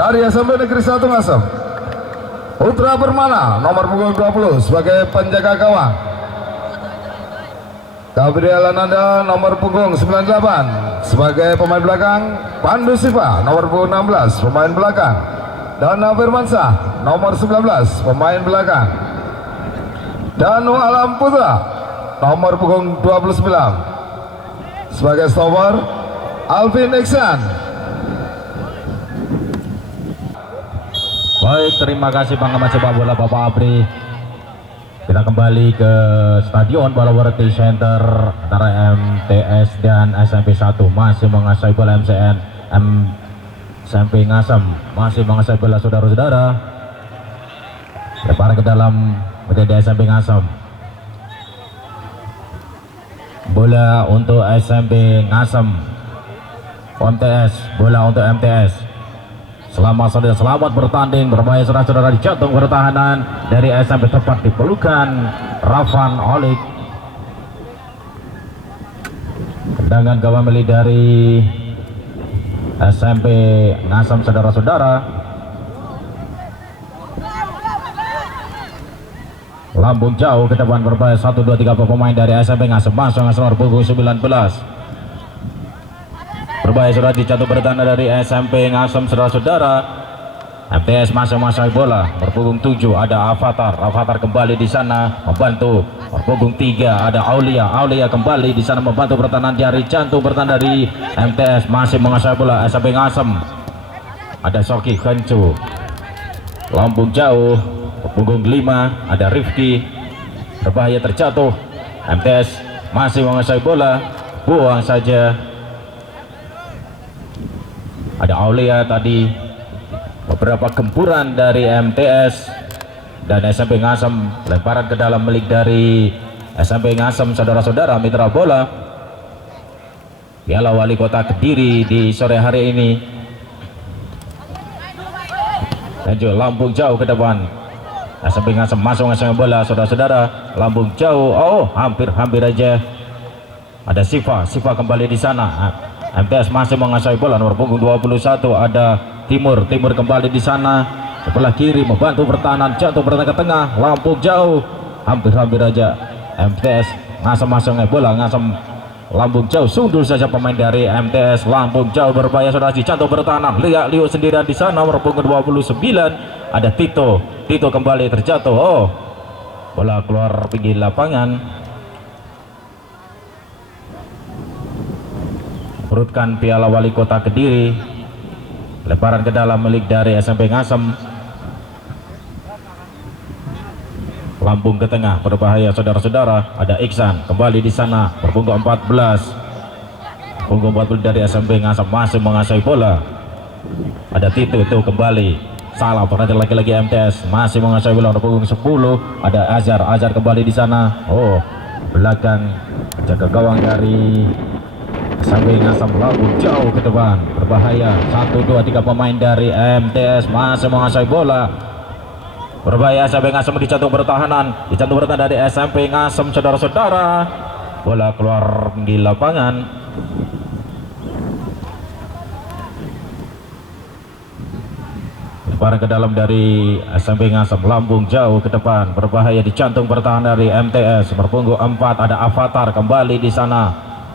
dari SMP Negeri 1 Ngasem. Putra Permana nomor punggung 20 sebagai penjaga gawang. Gabriel Ananda nomor punggung 98 sebagai pemain belakang. Pandu Siva nomor punggung 16 pemain belakang. Dana Firmansyah nomor 19 pemain belakang. Danu Alam Putra nomor punggung 29 sebagai stopper. Alvin Iksan. Baik, terima kasih pengamat sepak bola Bapak Apri. Kita kembali ke Stadion Balawarti Center antara MTS dan SMP 1. Masih menguasai bola SMP Ngasem, masih menguasai bola saudara-saudara. Lemparan ke dalam menjadi SMP Ngasem. Bola untuk SMP Ngasem. MTS, bola untuk MTS. Selamat bertanding, berbahaya saudara-saudara di jantung pertahanan dari SMP tepat di pelukan Rafan Olik. Tendangan gawang milik dari SMP Ngasem saudara-saudara. Lambung jauh ke depan berbahaya 1, 2, 3 pemain dari SMP Ngasem masuk nomor punggung 19. Berbahaya sudah dijatuh bertanda dari SMP Ngasem saudara-saudara. MTS masing-masing bola berpunggung 7 ada Avatar kembali di sana membantu. Berpunggung 3 ada Aulia kembali di sana membantu pertahanan dari jantung bertahan dari MTS masih menguasai bola SMP Ngasem. Ada Soki Kencu. Lambung jauh berpunggung 5 ada Rifki. Berbahaya terjatuh. MTS masih menguasai bola, buang saja. Ada Aulia tadi, beberapa gempuran dari MTS dan SMP Ngasem. Lemparan ke dalam milik dari SMP Ngasem saudara-saudara mitra bola. Piala Wali Kota Kediri di sore hari ini. Dan juga lambung jauh ke depan. SMP Ngasem masuk ngasih bola saudara-saudara. Lambung jauh, hampir aja. Ada Siva kembali di sana. MTS masih menguasai bola nomor punggung 21 ada Timur kembali di sana sebelah kiri membantu pertahanan jantung bertengah ke tengah lambung jauh hampir aja. MTS Ngasem masuk bola Ngasem lambung jauh sundul saja pemain dari MTS. Lambung jauh berbahaya saudara di jantung pertahanan. Lihat sendirian di sana nomor punggung 29 ada Tito kembali terjatuh. Bola keluar pinggir lapangan. Perutkan Piala Wali Kota Kediri. Lemparan ke dalam milik dari SMP Ngasem. Lambung ke tengah berbahaya saudara-saudara. Ada Iksan kembali di sana berpunggung 14. Punggung 14 dari SMP Ngasem masih menguasai bola. Ada Tito kembali. Salah perhatian lagi MTS masih menguasai bola berpunggung 10. Ada Azhar kembali di sana. Belakang jaga gawang dari SMP Ngasem lambung jauh ke depan berbahaya 1, 2, 3 pemain dari MTS masih menguasai bola. Berbahaya SMP Ngasem di jantung pertahanan dari SMP Ngasem saudara-saudara. Bola keluar pinggir lapangan. Lemparan ke dalam dari SMP Ngasem lambung jauh ke depan berbahaya di jantung pertahanan dari MTS berpunggung 4 ada Avatar kembali di sana.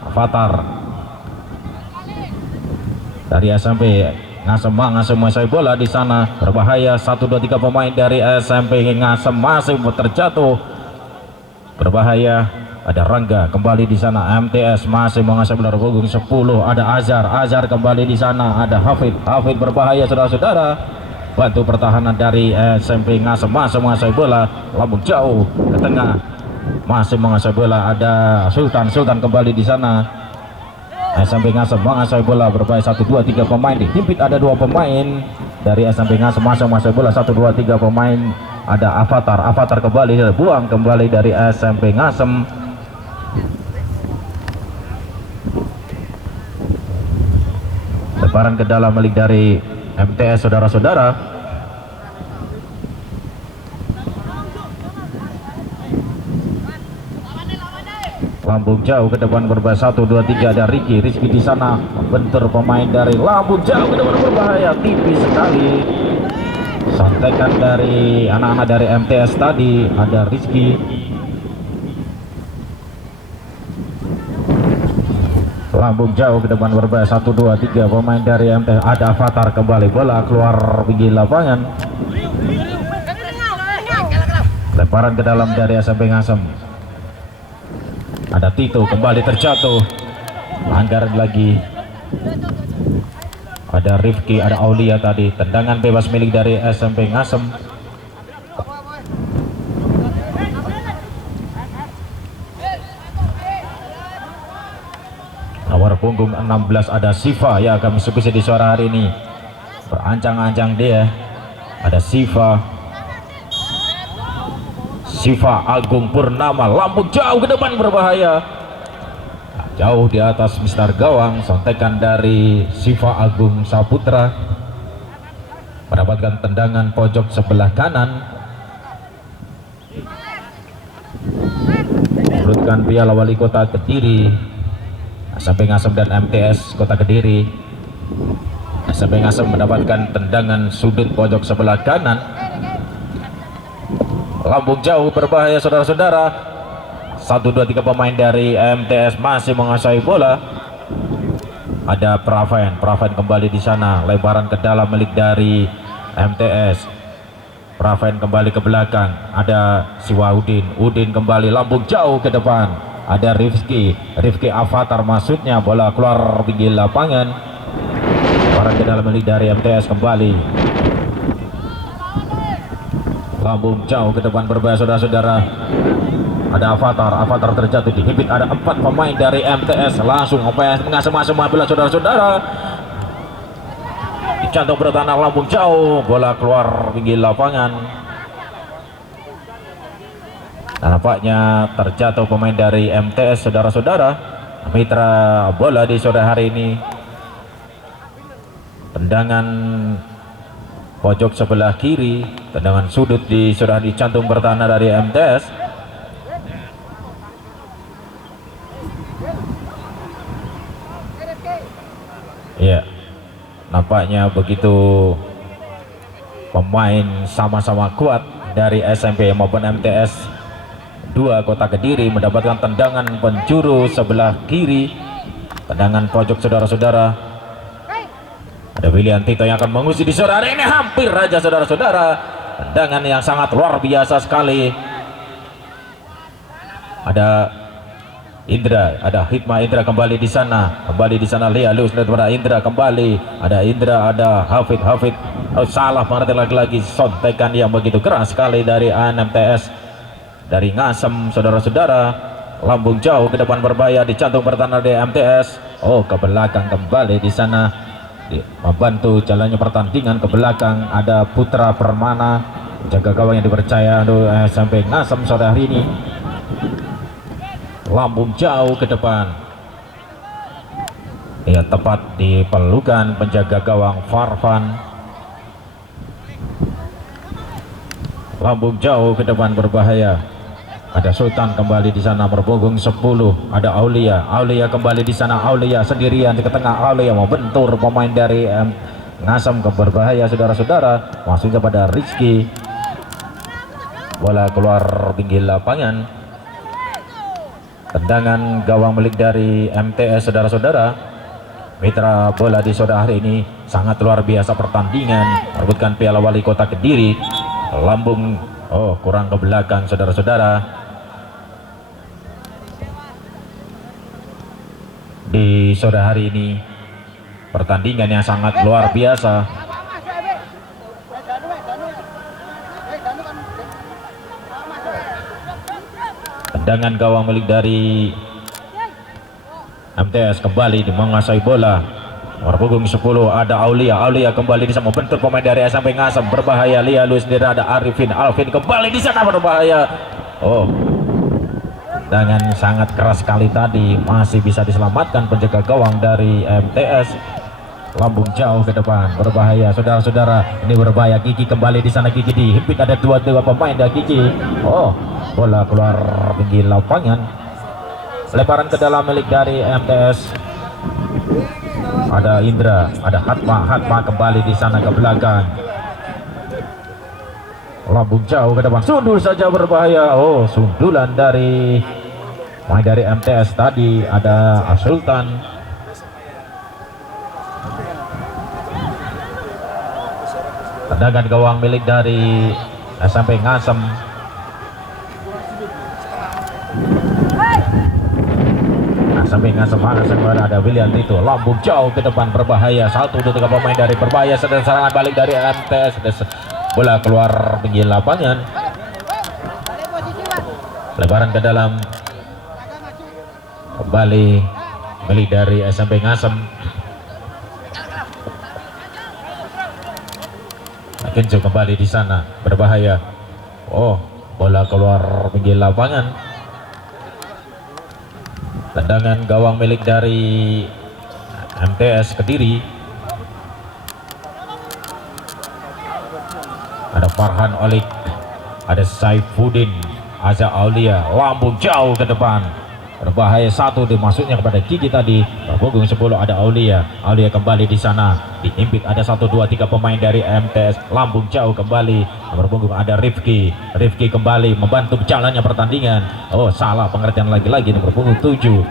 Avatar dari SMP Ngasem menguasai bola di sana berbahaya 1, 2, 3 pemain dari SMP Ngasem masih terjatuh berbahaya. Ada Rangga kembali di sana. MTS masih menguasai bola punggung 10 ada Azhar kembali di sana. Ada Hafid berbahaya saudara-saudara bantu pertahanan dari SMP Ngasem masih menguasai bola lambung jauh ke tengah masih menguasai bola. Ada Sultan kembali di sana. SMP Ngasem menguasai bola berbahaya 1, 2, 3 pemain dihimpit. Ada 2 pemain dari SMP Ngasem masih menguasai bola 1, 2, 3 pemain. Ada Avatar kembali buang kembali dari SMP Ngasem. Lemparan ke dalam milik dari MTS saudara-saudara. Lambung jauh ke depan berbahaya 1 2 3 ada Rizky di sana bentur pemain dari Lambung jauh ke depan berbahaya tipis sekali. Santekan dari anak-anak dari MTS tadi ada Rizky. Lambung jauh ke depan berbahaya 1 2 3 pemain dari MTS ada Avatar kembali bola keluar pinggir lapangan. Lemparan ke dalam dari SMP Ngasem. Ada Tito kembali terjatuh, anggaran lagi. Ada Rifki, ada Aulia tadi, tendangan bebas milik dari SMP Ngasem. Nomor punggung 16 ada Siva ya, kami suka di sore hari ini berancang-ancang dia. Ada Siva Agung Purnama, lambung jauh ke depan berbahaya, jauh di atas Mister Gawang. Sontekan dari Siva Agung Saputra mendapatkan tendangan pojok sebelah kanan. Menurutkan piala wali kota Kediri, SMP Ngasem dan MTS Kota Kediri. SMP Ngasem mendapatkan tendangan sudut pojok sebelah kanan. Lambung jauh berbahaya saudara-saudara. 1 2 3 pemain dari MTS masih menguasai bola. Ada Praven kembali di sana, lebaran ke dalam milik dari MTS. Praven kembali ke belakang, ada Udin kembali lambung jauh ke depan. Ada Rifki Avatar maksudnya, bola keluar pinggir lapangan. Lebaran ke dalam milik dari MTS kembali. Lambung jauh ke depan berbahaya saudara-saudara. Ada Avatar terjatuh dihimpit. Ada 4 pemain dari MTS langsung OPS mengasem-asem bola saudara-saudara. Dicantum bertahan lambung jauh, bola keluar pinggir lapangan. Dan nampaknya terjatuh pemain dari MTS saudara-saudara. Mitra bola di sore hari ini. Tendangan pojok sebelah kiri, tendangan sudut sudah dicantum pertahanan dari MTS. Ya, nampaknya begitu pemain sama-sama kuat dari SMP maupun MTS 2 Kota Kediri mendapatkan tendangan penjuru sebelah kiri, tendangan pojok saudara-saudara. Ada William Tito yang akan mengusir di sore hari ini, hampir saja saudara-saudara. Tendangan yang sangat luar biasa sekali. Ada Indra, ada Hikmah Indra kembali di sana, Lia Lus kepada Indra kembali. Ada Indra, ada Hafid. Oh, salah mengerti lagi-lagi, sontekan yang begitu keras sekali dari ANMTS dari Ngasem saudara-saudara. Lambung jauh ke depan berbahaya, dicantum pertahanan dari MTS. Oh, ke belakang kembali di sana. Membantu jalannya pertandingan ke belakang ada Putra Permana, jaga gawang yang dipercaya sampai Ngasem sore hari ini. Lambung jauh ke depan, ya tepat di pelukan penjaga gawang Farfan. Lambung jauh ke depan berbahaya. Ada Sultan kembali di sana berpunggung 10. Ada Aulia kembali di sana. Aulia sendirian di tengah. Aulia mau bentur pemain dari Ngasem ke berbahaya saudara-saudara. Maksudnya pada Rizky. Bola keluar pinggir lapangan. Tendangan gawang milik dari MTS saudara-saudara. Mitra bola di sore hari ini sangat luar biasa pertandingan merebutkan piala wali kota Kediri. Lambung kurang ke belakang saudara-saudara. Di sore hari ini pertandingan yang sangat luar biasa. Tendangan gawang milik dari MTS kembali menguasai bola. Nomor punggung 10 ada Aulia kembali di sana membentur pemain dari SMP Ngasem berbahaya. Lia Luis ada Alvin kembali di sana berbahaya. Dengan sangat keras sekali tadi, masih bisa diselamatkan penjaga gawang dari MTS. Lambung jauh ke depan berbahaya saudara-saudara. Ini berbahaya. Kiki kembali di sana, Kiki dihimpit, ada dua pemain dari Kiki. Bola keluar pinggir lapangan. lebaran ke dalam milik dari MTS. Ada Indra, ada Hatma kembali di sana ke belakang. Lambung jauh ke depan, sundul saja berbahaya. Oh, sundulan dari main dari MTS tadi. Ada Sultan. Tendangan gawang milik dari SMP Ngasem. SMP Ngasem ada William itu, lambung jauh ke depan berbahaya. 1, 2, 3 pemain dari berbahaya, sedang serangan balik dari MTS. Bola keluar pinggir lapangan. Lebaran ke dalam, kembali milik dari SMP Ngasem. Kenzo kembali di sana, berbahaya. Oh, bola keluar pinggir lapangan. Tendangan gawang milik dari MTS Kediri. Ada Farhan Olik, ada Saifuddin, Azza Aulia, lambung jauh ke depan. Berbahaya. 1 dimasuknya kepada Kiki tadi. Punggung 10 ada Aulia kembali di sana, diimpit. Ada 1, 2, 3 pemain dari MTS, lambung jauh kembali. Nomor punggung ada Rifki kembali membantu jalannya pertandingan. Oh, salah pengertian lagi-lagi. Nomor punggung 7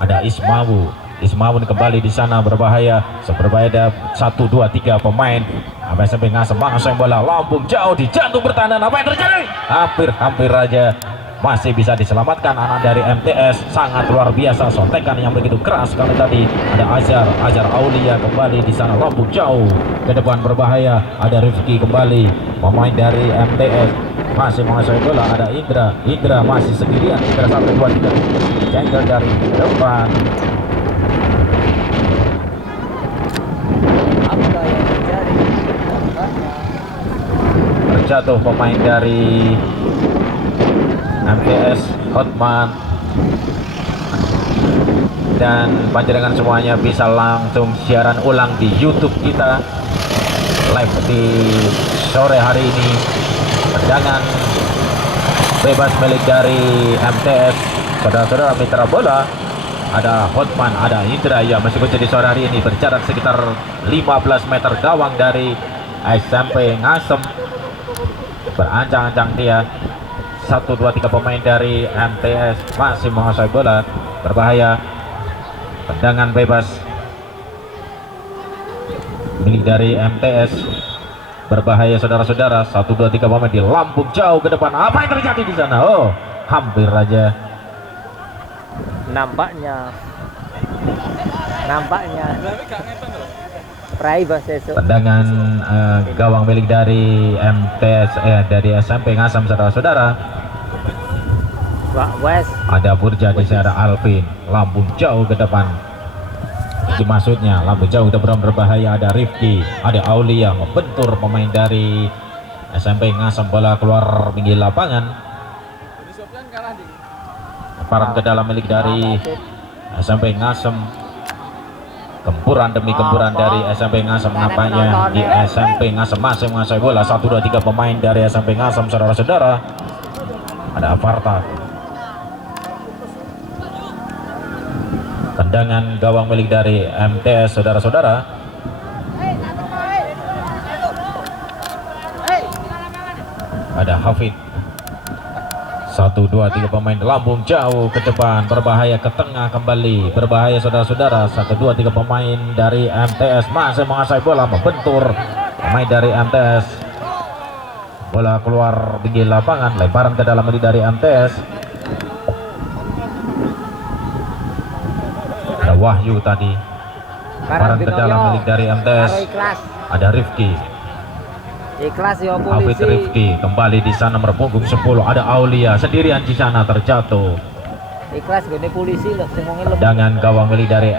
ada Ismawun kembali di sana, berbahaya. Berbahaya ada 1, 2, 3 pemain SMP Ngasem. Langsung bola lambung jauh di jantung pertahanan. Apa yang terjadi? Hampir aja masih bisa diselamatkan anak dari MTS. Sangat luar biasa sontekan yang begitu keras kali tadi. Ada Azhar Aulia kembali di sana, lambung jauh ke depan berbahaya. Ada Rifki kembali, pemain dari MTS masih menguasai bola. Ada Indra masih sendirian. Indra 1, 2, 3 jengkel dari depan. Terjatuh pemain dari MTS, Hotman. Dan panjenengan semuanya bisa langsung siaran ulang di YouTube kita live di sore hari ini. Tendangan bebas milik dari MTS. Saudara-saudara mitra bola, ada Hotman, ada Indra yang masih di sore hari ini, berjarak sekitar 15 meter gawang dari SMP Ngasem. Berancang-ancang dia. 1, 2, 3 pemain dari MTS masih menguasai bola, berbahaya. Tendangan bebas milik dari MTS, berbahaya saudara-saudara. 1, 2, 3 pemain di lambung jauh ke depan. Apa yang terjadi di sana? Oh, hampir aja. Nampaknya tendangan gawang milik dari MTS dari SMP Ngasem, saudara-saudara. Ada Burja di sana, ada Alvin, lambung jauh ke depan. Ini maksudnya lambung jauh ke depan berbahaya. Ada Rifki, ada Aulia membentur pemain dari SMP Ngasem. Bola keluar pinggir lapangan. Lemparan ke dalam milik dari SMP Ngasem. Gempuran demi gempuran dari SMP Ngasem. Nampaknya di SMP Ngasem masih menguasai bola. 1, 2, 3 pemain dari SMP Ngasem, saudara-saudara. Ada Avarta. Tendangan gawang milik dari MTS, saudara-saudara. Ada Hafid. 1, 2, 3 pemain lambung jauh ke depan, berbahaya ke tengah kembali, berbahaya saudara-saudara. 1, 2, 3 pemain dari MTS masih menguasai bola, membentur pemain dari MTS. Bola keluar pinggir lapangan, lemparan ke dalam dari MTS. Ada Wahyu tadi, lemparan ke dalam milik dari MTS. Ada Rifki. Ikhlas ya Hafid polisi. Rifki kembali di sana, berpunggung 10. Ada Aulia sendirian di sana, terjatuh. Ikhlas gone polisi lho sing wong lem. Tendangan gawang milik dari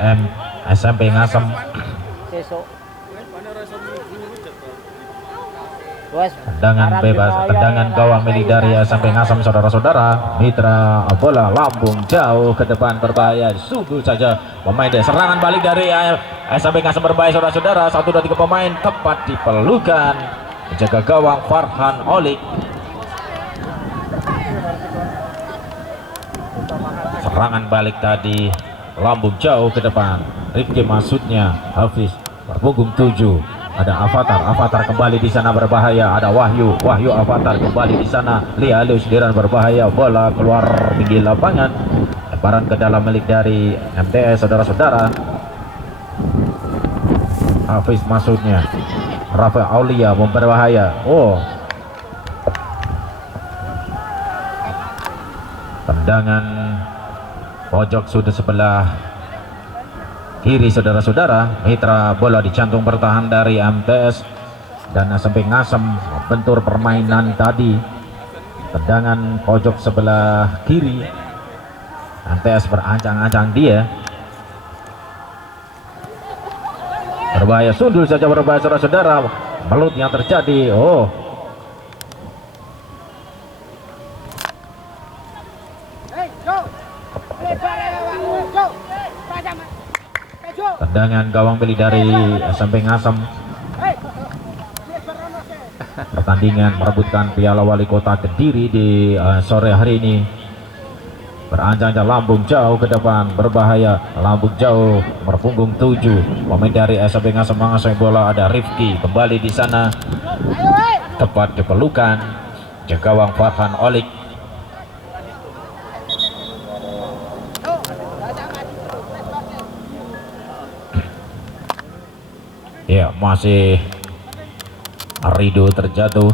SMP Ngasem. Sesuk. Tendangan bebas, tendangan gawang milik dari SMP Ngasem, saudara-saudara. Mitra bola lambung jauh ke depan, berbahaya. Sungguh saja pemain dari serangan balik dari SMP Ngasem berbahaya, saudara-saudara. 1, 2, 3 pemain tepat di pelukan. Menjaga gawang Farhan Olik. serangan balik tadi, lambung jauh ke depan. Rifki maksudnya Hafiz, berpunggung 7. Ada Avatar kembali di sana berbahaya. Ada Wahyu Avatar kembali di sana. Lihalus Diran berbahaya, bola keluar pinggir lapangan. Lemparan ke dalam milik dari MTS, saudara-saudara. Hafiz maksudnya, Rafael Aulia berbahaya. Oh, tendangan pojok sudut sebelah kiri, saudara-saudara. Mitra bola dicantum bertahan dari MTS dan sampai Ngasem bentur permainan tadi. Tendangan pojok sebelah kiri, MTS berancang-ancang dia. Berbahaya, sundul saja berbahaya, saudara-saudara. Melut yang terjadi. Oh, tendangan gawang beli dari SMP Ngasem. Pertandingan merebutkan Piala Wali Kota Kediri di sore hari ini. Beranjak lambung jauh ke depan, berbahaya, lambung jauh, berpunggung 7. Pemain dari SMP Ngasem menguasai bola. Ada Rifki kembali di sana, tepat di pelukan gawang Farhan Olik. Ya, masih Rido terjatuh.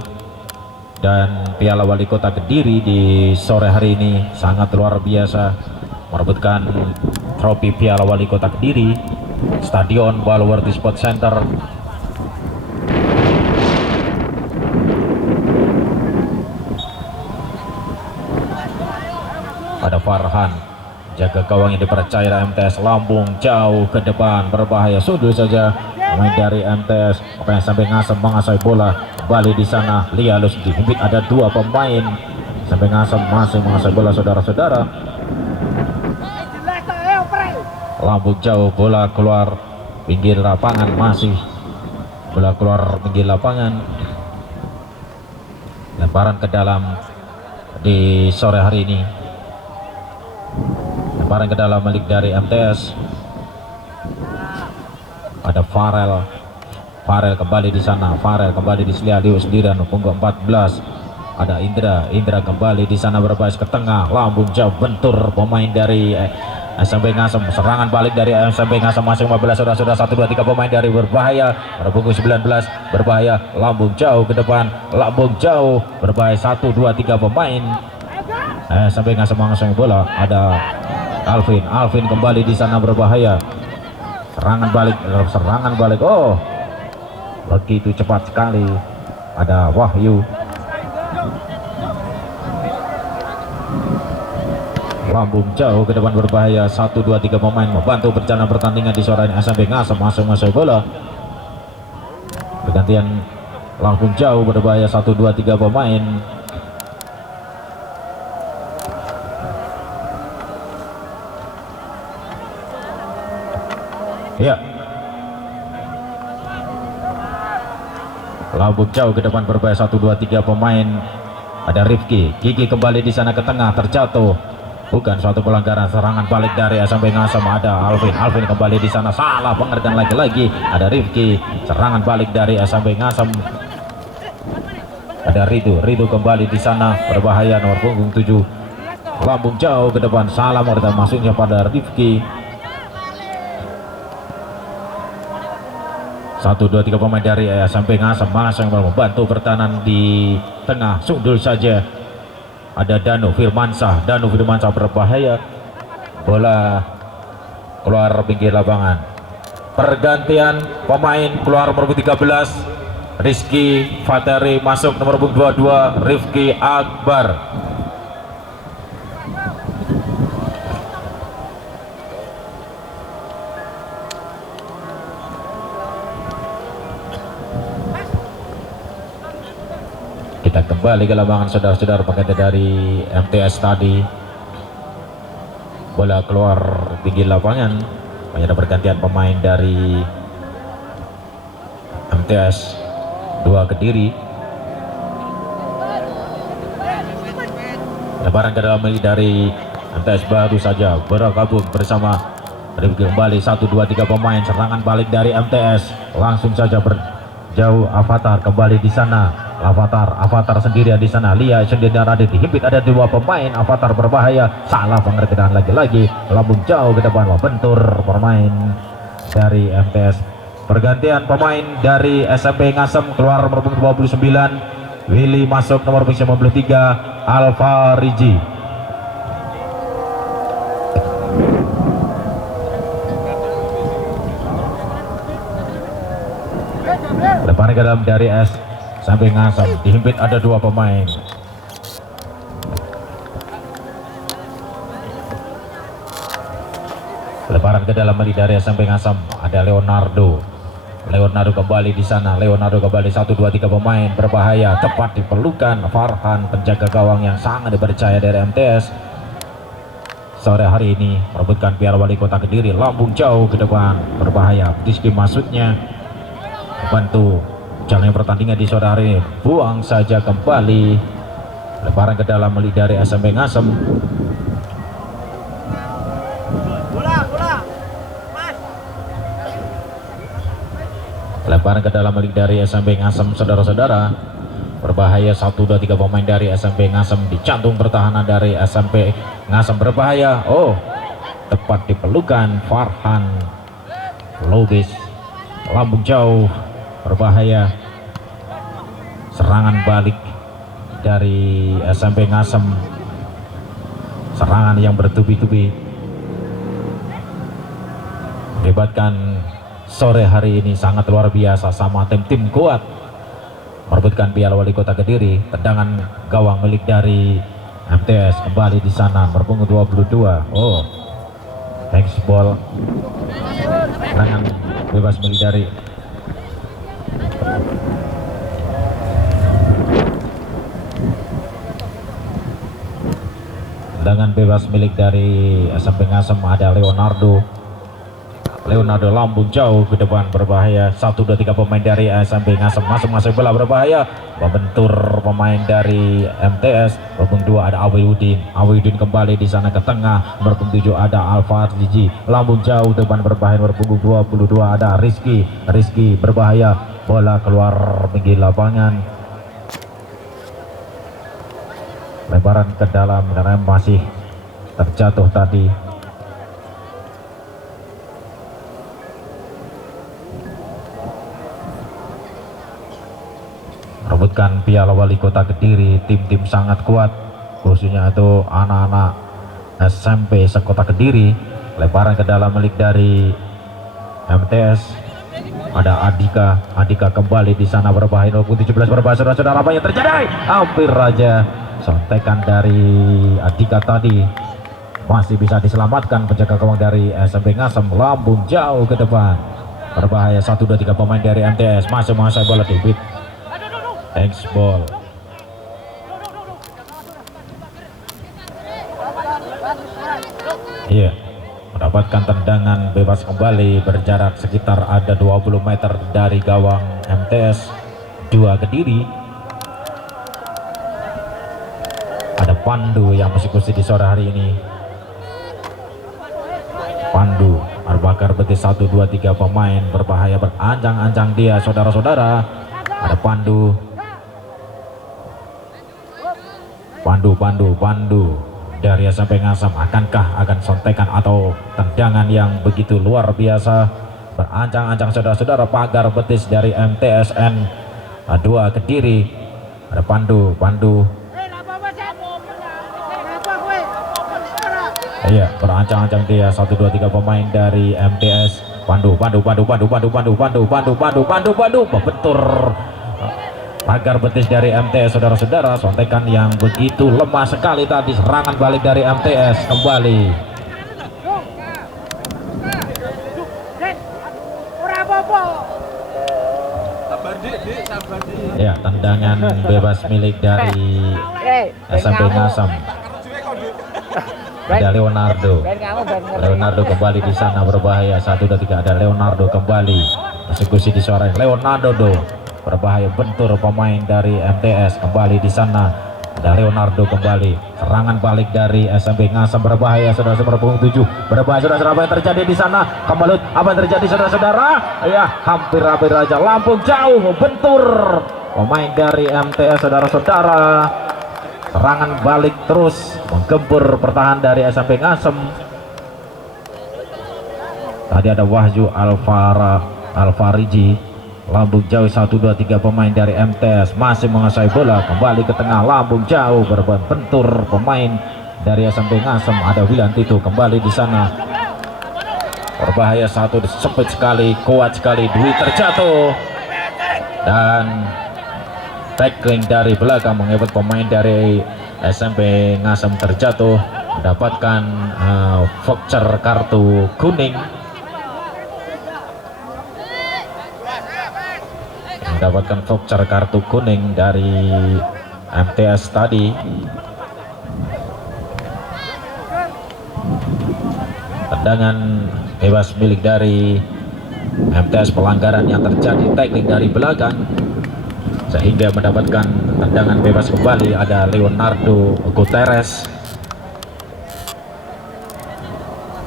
Dan Piala Wali Kota Kediri di sore hari ini sangat luar biasa, merebutkan trofi Piala Wali Kota Kediri, Stadion Balwarti Sport Center. Ada Farhan, jaga gawang yang dipercaya MTS, lambung jauh ke depan, berbahaya, sundul saja pemain dari MTS. Pemain sampai Ngasem menguasai bola, kembali di sana. Lihalus dihimpit, ada 2 pemain sampai Ngasem masih menguasai bola, saudara-saudara. Lambung jauh, bola keluar pinggir lapangan, masih bola keluar pinggir lapangan. Lemparan ke dalam di sore hari ini. Lemparan ke dalam milik dari MTS. Ada Farel kembali di sana. Farel kembali di Lihalus Diran, punggung 14. Ada Indra kembali di sana, berbahaya ke tengah, lambung jauh, bentur pemain dari SMP Ngasem. Serangan balik dari SMP Ngasem masing 15, saudara-saudara. 1, 2, 3 pemain dari berbahaya, berpunggung 19, berbahaya, lambung jauh ke depan, lambung jauh, berbahaya. 1, 2, 3 pemain SMP Ngasem menguasai bola. Ada Alvin kembali di sana, berbahaya. Serangan balik. Oh, begitu cepat sekali. Ada Wahyu, lambung jauh ke depan, berbahaya. 1, 2, 3 pemain membantu berjalan pertandingan di sore ini. SMP Ngasem masuk bola. Pergantian lambung jauh, berbahaya. 1, 2, 3 pemain. Ya, lambung jauh ke depan, berbahaya. 1, 2, 3 pemain. Ada Rifki, Gigi kembali di sana ke tengah, terjatuh. Bukan suatu pelanggaran. Serangan balik dari SMP Ngasem. Ada Alvin kembali di sana, salah pengertian lagi. Ada Rifki, serangan balik dari SMP Ngasem. Ada Rido kembali di sana, berbahaya, nomor punggung 7. Lambung jauh ke depan, salah pengertian, masuknya pada Rifki. 1, 2, 3 pemain dari SMP Ngasem masing membantu pertahanan di tengah, sundul saja. Ada Danu Firmansyah berbahaya, bola keluar pinggir lapangan. Pergantian pemain, keluar nomor 13 Rizky Fateri, masuk nomor 22 Rifki Akbar. Kita kembali ke lapangan, saudara-saudara. Pakai dari MTS tadi, bola keluar pinggir lapangan. Ada pergantian pemain dari MTS 2 Kediri. Lebaran ke dalam dari MTS baru saja bergabung bersama kembali 1 2 3 pemain. Serangan balik dari MTS langsung saja berjauh. Avatar kembali di sana. Avatar sendirian di sana. Lia sendirian ada dihimpit, ada 2 pemain. Avatar berbahaya, salah pengertian lagi-lagi, lambung jauh ke depan, bentur pemain dari MTS. Pergantian pemain dari SMP Ngasem, keluar nomor 29 Willy, masuk nomor 93 Alfa Riji. Lebaran ke dalam dari SMP Ngasem, dihimpit ada 2 pemain. Lebaran ke dalam dari SMP Ngasem, ada Leonardo kembali di sana. Leonardo kembali 1 2 3 pemain berbahaya, tepat diperlukan Farhan, penjaga gawang yang sangat dipercaya dari MTS. Sore hari ini merebutkan piala wali kota Kediri, lambung jauh ke depan, berbahaya. Rizky masuknya bantu jangan pertandingan di sore hari ini, buang saja kembali. Lebaran ke dalam dari SMP Ngasem. Lebaran ke dalam dari SMP Ngasem, saudara-saudara. Berbahaya 1 2 3 pemain dari SMP Ngasem, di jantung pertahanan dari SMP Ngasem berbahaya. Oh, tepat diperlukan Farhan Lobis, lambung jauh, berbahaya. Serangan balik dari SMP Ngasem, serangan yang bertubi-tubi melibatkan sore hari ini sangat luar biasa, sama tim kuat merebutkan piala wali kota Kediri. Tendangan gawang milik dari MTS kembali di sana, berpunggung 22. Oh, handsball, serangan bebas milik dari tendangan bebas milik dari SMP Ngasem, ada Leonardo, lambung jauh ke depan, berbahaya. 1 2 3 pemain dari SMP Ngasem masuk bola berbahaya, membentur pemain dari MTS. Berpunggung 2 ada Awidin kembali di sana ke tengah. Berpunggung 7 ada Alfa Riji, lambung jauh depan, berbahaya. Berpunggung 22 ada Rizky berbahaya, bola keluar pinggir lapangan. Lebaran ke dalam karena masih terjatuh tadi. Merebutkan piala wali kota Kediri, tim-tim sangat kuat, khususnya itu anak-anak SMP sekota Kediri. Lebaran ke dalam milik dari MTS, ada Adika kembali di sana, berbahaya. 17 berbahaya, saudara-saudara, apa yang terjadi? Hampir raja sontekan dari Adika tadi, masih bisa diselamatkan penjaga gawang dari SMP Ngasem, lambung jauh ke depan, berbahaya. 1 2 3 pemain dari MTS masih menguasai bola, debit handsball. Iya, mendapatkan tendangan bebas kembali berjarak sekitar ada 20 meter dari gawang MTS 2 Kediri. Ada Pandu yang bersikusi di sore hari ini. Pandu berbakar betis, 1 2 3 pemain berbahaya, berancang-ancang dia, saudara-saudara. Ada Pandu dari SMP Ngasem. Akankah akan sontekan atau tendangan yang begitu luar biasa, berancang-ancang, saudara-saudara, pagar betis dari MTSN 2 Kediri. Ada Pandu. Iya, berancang-ancang dia, 1 2 3 pemain dari MTS. Pandu, membentur pagar betis dari MTS, saudara-saudara. Sontekan yang begitu lemah sekali tadi. Serangan balik dari MTS kembali. Ya, tendangan bebas milik dari SMP Ngasem. Ada Leonardo kembali di sana, berbahaya. 1 2 3 ada Leonardo kembali eksekusi di sore. Leonardo berbahaya, bentur pemain dari MTS kembali di sana. Ada Leonardo kembali, serangan balik dari SMP Ngasem, berbahaya saudara-saudara, punggung 7, berbahaya saudara-saudara. Apa yang terjadi di sana? Kembali, apa yang terjadi saudara-saudara? Ya, hampir aja, Lampung jauh, bentur pemain dari MTS saudara-saudara. Serangan balik terus menggempur pertahanan dari SMP Ngasem. Tadi ada Wahyu Alfariji. Lambung jauh, 1, 2, 3 pemain dari MTS masih menguasai bola, kembali ke tengah, lambung jauh, berbentur pemain dari SMP Ngasem. Ada William Tito kembali di sana, berbahaya, satu, sempit sekali, kuat sekali, Dwi terjatuh dan tackling dari belakang mengebut pemain dari SMP Ngasem terjatuh, mendapatkan voucher kartu kuning. Mendapatkan voucher kartu kuning dari MTS tadi. Tendangan bebas milik dari MTS, pelanggaran yang terjadi, tackling dari belakang sehingga mendapatkan tendangan bebas kembali. Ada Leonardo Guterres.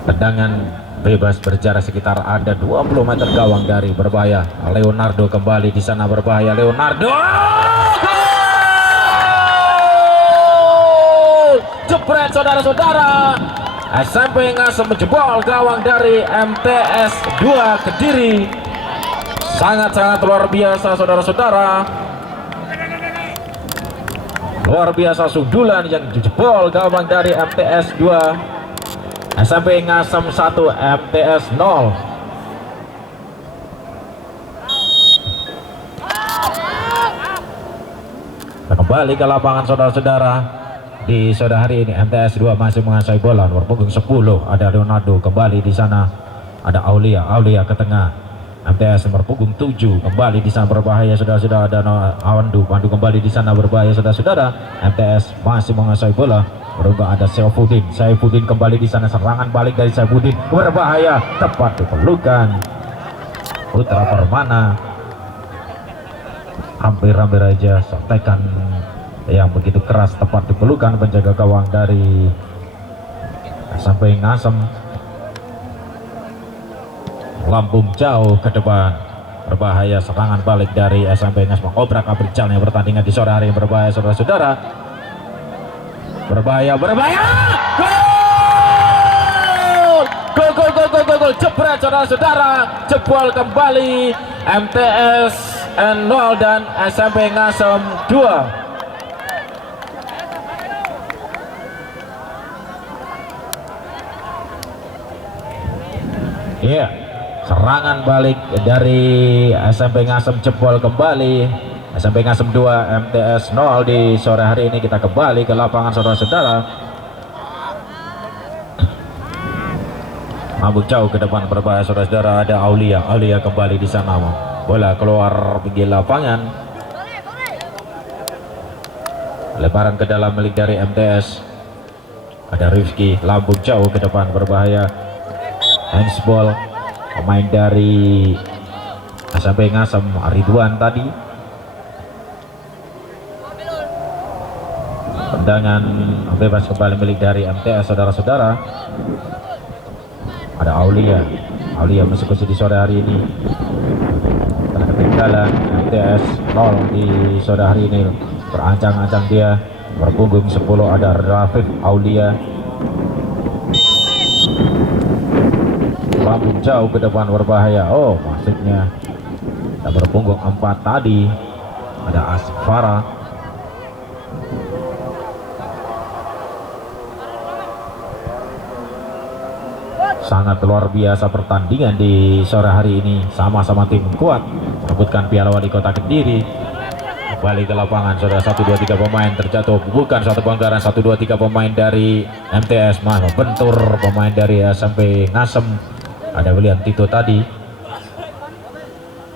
Tendangan bebas berjarak sekitar ada 20 meter gawang dari, berbahaya. Leonardo kembali di sana, berbahaya. Leonardo jebret saudara-saudara. SMP Ngasem menjebol gawang dari MTS 2 Kediri. Sangat-sangat luar biasa saudara-saudara. Luar biasa sundulan yang jebol gawang dari MTS 2. SMP Ngasem 1, MTS 0. Kembali ke lapangan saudara-saudara. Di sore hari ini MTS 2 masih menguasai bola, nomor punggung 10 ada Leonardo kembali di sana. Ada Aulia ke tengah. MTS nomor punggung 7 kembali di sana, berbahaya saudara-saudara. Ada Pandu kembali di sana, berbahaya saudara-saudara. MTS masih menguasai bola. Berubah, ada Saifuddin kembali di sana, serangan balik dari Saifuddin, berbahaya, tepat diperlukan Putra Permana. Hampir aja sotekan yang begitu keras, tepat diperlukan penjaga gawang dari SMP Ngasem. Lampung jauh ke depan, berbahaya, serangan balik dari SMP Ngasem, obrak-abrik jalannya pertandingan di sore hari yang berbahaya saudara-saudara. Berbahaya, gol, jebret saudara-saudara, jebol kembali MTS 0 dan SMP Ngasem 2. Iya, serangan balik dari SMP Ngasem jebol kembali. SMP Ngasem 2, MTS 0 di sore hari ini. Kita kembali ke lapangan saudara-saudara. Mabuk jauh ke depan, berbahaya saudara-saudara. Ada Aulia kembali di sana. Bola keluar pinggir lapangan. Lebaran ke dalam milik dari MTS. Ada Rifki, lambung jauh ke depan, berbahaya. Handsball pemain dari SMP Ngasem, Ridwan tadi. Tendangan bebas kembali milik dari MTS saudara-saudara. Ada Aulia mengeksekusi di sore hari ini. Ketinggalan MTS 0 di sore hari ini, berancang-ancang dia, berpunggung 10 ada Rafif Aulia. Lambung jauh ke depan, berbahaya. Oh, maksudnya kita berpunggung 4 tadi. Ada Asfara. Sangat luar biasa pertandingan di sore hari ini. Sama-sama tim kuat merebutkan Piala Wali Kota Kediri. Kembali ke lapangan saudara, 1, 2, 3 pemain terjatuh, bukan satu pelanggaran. 1, 2, 3 pemain dari MTS membentur pemain dari SMP Ngasem. Ada William Tito tadi.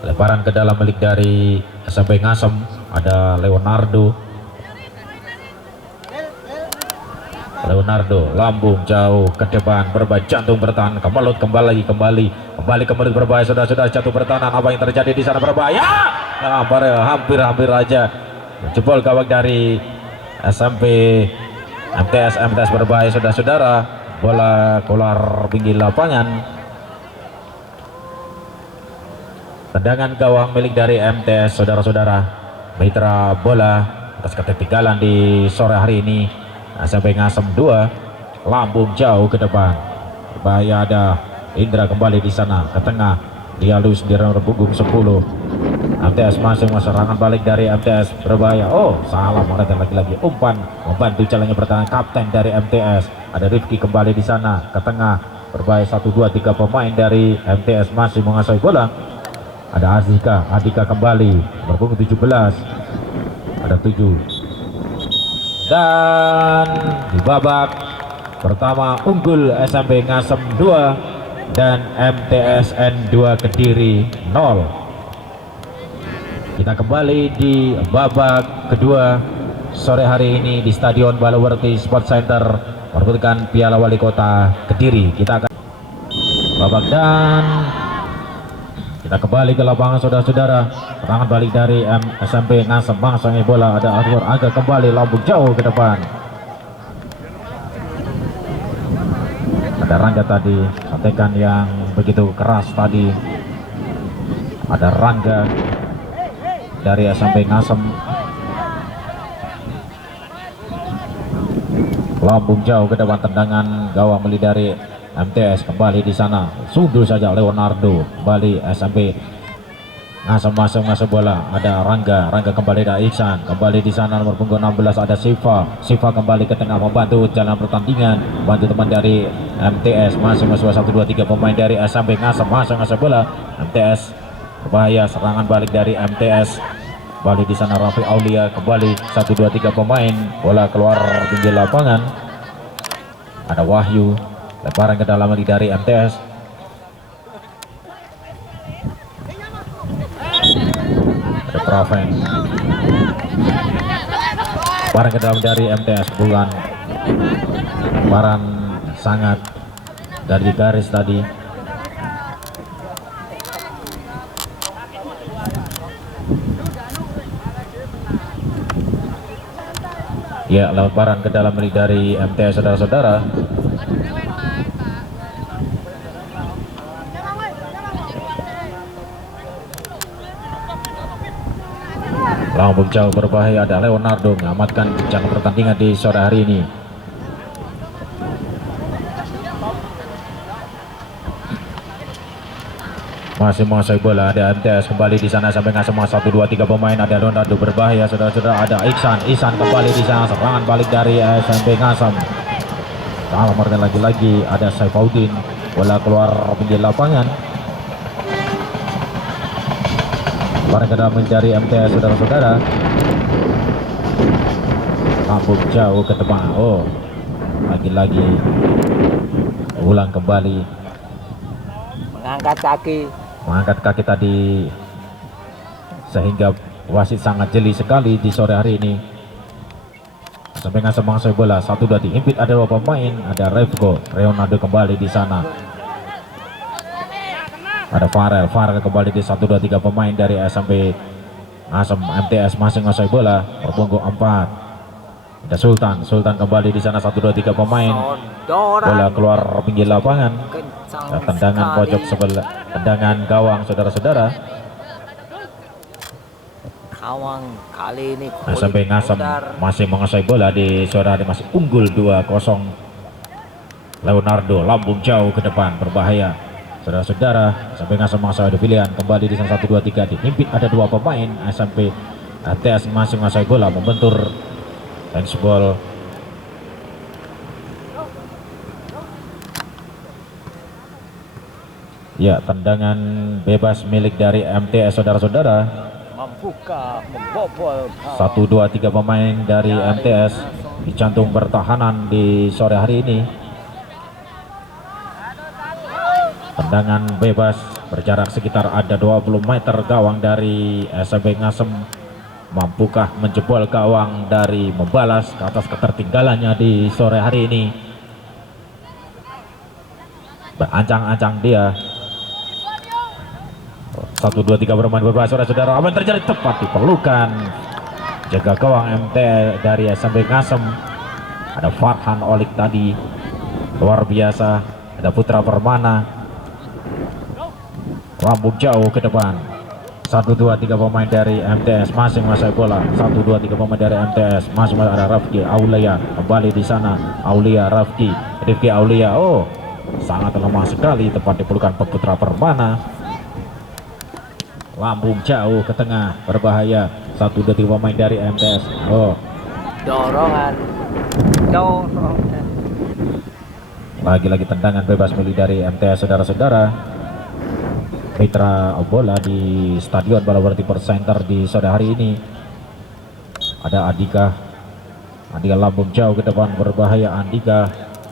Lebaran ke dalam milik dari SMP Ngasem. Ada Leonardo, lambung jauh ke depan, berbahaya, jantung bertahan, kembali berbahaya saudara-saudara, jatuh bertahan. Apa yang terjadi di sana? Berbahaya, hampir aja jebol gawang dari SMP MTS berbahaya saudara-saudara. Bola keluar pinggir lapangan. Tendangan gawang milik dari MTS saudara-saudara. Mitra bola atas ketertinggalan di sore hari ini. SMP Ngasem 2, lambung jauh ke depan. Berbahaya ada Indra kembali di sana ke tengah. Dialus di nomor punggung 10. MTS masing serangan balik dari MTS berbahaya. Oh, salah mereka lagi-lagi umpan membantu jalannya pertahanan kapten dari MTS. Ada Rifki kembali di sana ke tengah. Berbahaya 1 2 3 pemain dari MTS masih menguasai bola. Ada Adika kembali berpunggung 17. Ada 7. Dan di babak pertama unggul SMP Ngasem 2 dan MTSN 2 Kediri 0. Kita kembali di babak kedua sore hari ini di Stadion Balawerti Sport Center merebutkan Piala Wali Kota Kediri. Kita akan babak dan kita kembali ke lapangan saudara-saudara. Serangan balik dari SMP Ngasem mangsangi bola. Ada Arwar Aga kembali lambung jauh ke depan. Ada Rangga tadi satekan yang begitu keras tadi. Ada Rangga dari SMP Ngasem, lambung jauh ke depan. Tendangan gawang milik dari MTS kembali di sana. Sundul saja Leonardo kembali. SMP Ngasem masuk bola. Ada Rangga kembali dari Iksan kembali di sana nomor punggung 16. Ada Siva kembali ke tengah membantu jalan pertandingan, bantu teman dari MTS masing 1 2 3 pemain dari SMP Ngasem masuk bola. MTS berbahaya, serangan balik dari MTS kembali di sana. Rafi Aulia kembali 1 2 3 pemain, bola keluar pinggir lapangan. Ada Wahyu lebaran ke dalam dari MTS. Ada Praven barang ke dalam dari MTS. Bulan baran sangat dari garis tadi. Ya, lebaran ke dalam dari MTS saudara-saudara. Lambung jauh berbahaya. Ada Leonardo mengamatkan jalan pertandingan di sore hari ini. Masih menguasai bola. Ada MTS kembali di sana sampai Ngasem 1 2 3 pemain. Ada Leonardo berbahaya saudara-saudara. Ada Iksan kembali di sana, serangan balik dari SMP Ngasem. Salah mereka lagi-lagi. Ada Saifuddin, bola keluar pinggir lapangan. Barang ke dalam mencari MTS saudara-saudara. Lambung jauh ke depan. Oh, lagi-lagi ulang kembali. Mengangkat kaki tadi sehingga wasit sangat jeli sekali di sore hari ini. Sampai Ngasem menguasai bola 1 2 diimpit. Ada 2 pemain. Ada Refko Leonardo kembali di sana. Ada Farel kembali di 1 2 3 pemain dari SMP Ngasem. MTS masih menguasai bola berpunggung 4. Ada Sultan kembali di sana 1 2 3 pemain. Bola keluar pinggir lapangan. Tendangan pojok sebelah, tendangan gawang saudara-saudara. Gawang kali ini SMP Ngasem masih menguasai bola di sore hari, masih unggul 2-0. Leonardo lambung jauh ke depan berbahaya saudara-saudara. SMP Ngasem menguasai pilihan kembali di sana 1 2 3 dihimpit. Ada 2 pemain SMP MTS masih menguasai bola membentur handsball. Ya, tendangan bebas milik dari MTS saudara-saudara. membuka, membobol 1 2 3 pemain dari MTS di jantung pertahanan di sore hari ini. Tendangan bebas berjarak sekitar ada 20 meter gawang dari SMP Ngasem. Mampukah menjebol gawang dari membalas ke atas ketertinggalannya di sore hari ini? Berancang-ancang dia. 1 2 3 bermain berbahaya saudara-saudara. Apa yang terjadi? Tepat diperlukan jaga gawang MT dari SMP Ngasem. Ada Farhan Olik tadi, luar biasa. Ada Putra Permana, lambung jauh ke depan. 1, 2, 3 pemain dari MTS masing menguasai bola. 1, 2, 3 pemain dari MTS masing ada Rafki Aulia kembali di sana. Aulia Rifki Aulia, oh sangat lemah sekali, tepat dipelukan Putra Permana. Lambung jauh ke tengah, berbahaya. 1, 2, 3 pemain dari MTS. Oh, dorongan. lagi-lagi tendangan bebas milik dari MTS, saudara-saudara. Mitra bola di Stadion Balawarti Center di sore hari ini. Ada Andika lambung jauh ke depan, berbahaya Andika.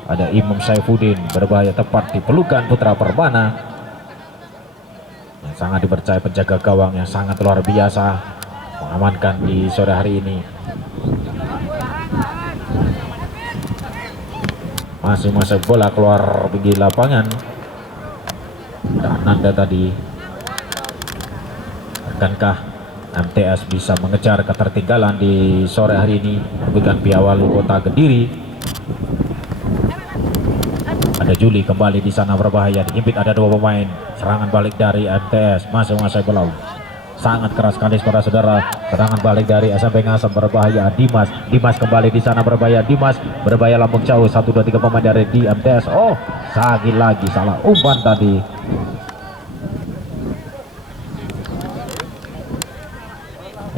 Ada Imam Saifuddin, berbahaya, tepat dipelukan Putra Permana yang sangat dipercaya penjaga gawang yang sangat luar biasa mengamankan di sore hari ini. Masih bola keluar pinggir lapangan. Dan Nanda tadi, akankah MTS bisa mengejar ketertinggalan di sore hari ini merebutkan piala wali kota Kediri? Ada Juli kembali di sana, berbahaya, diimpit, ada 2 pemain. Serangan balik dari MTS masih menguasai bola, sangat keras sekali saudara-saudara. Serangan balik dari SMP Ngasem, berbahaya. Dimas kembali di sana, berbahaya. Dimas berbahaya, lambung jauh. 1, 2, 3 pemain dari di MTS. Oh, lagi salah umpan tadi.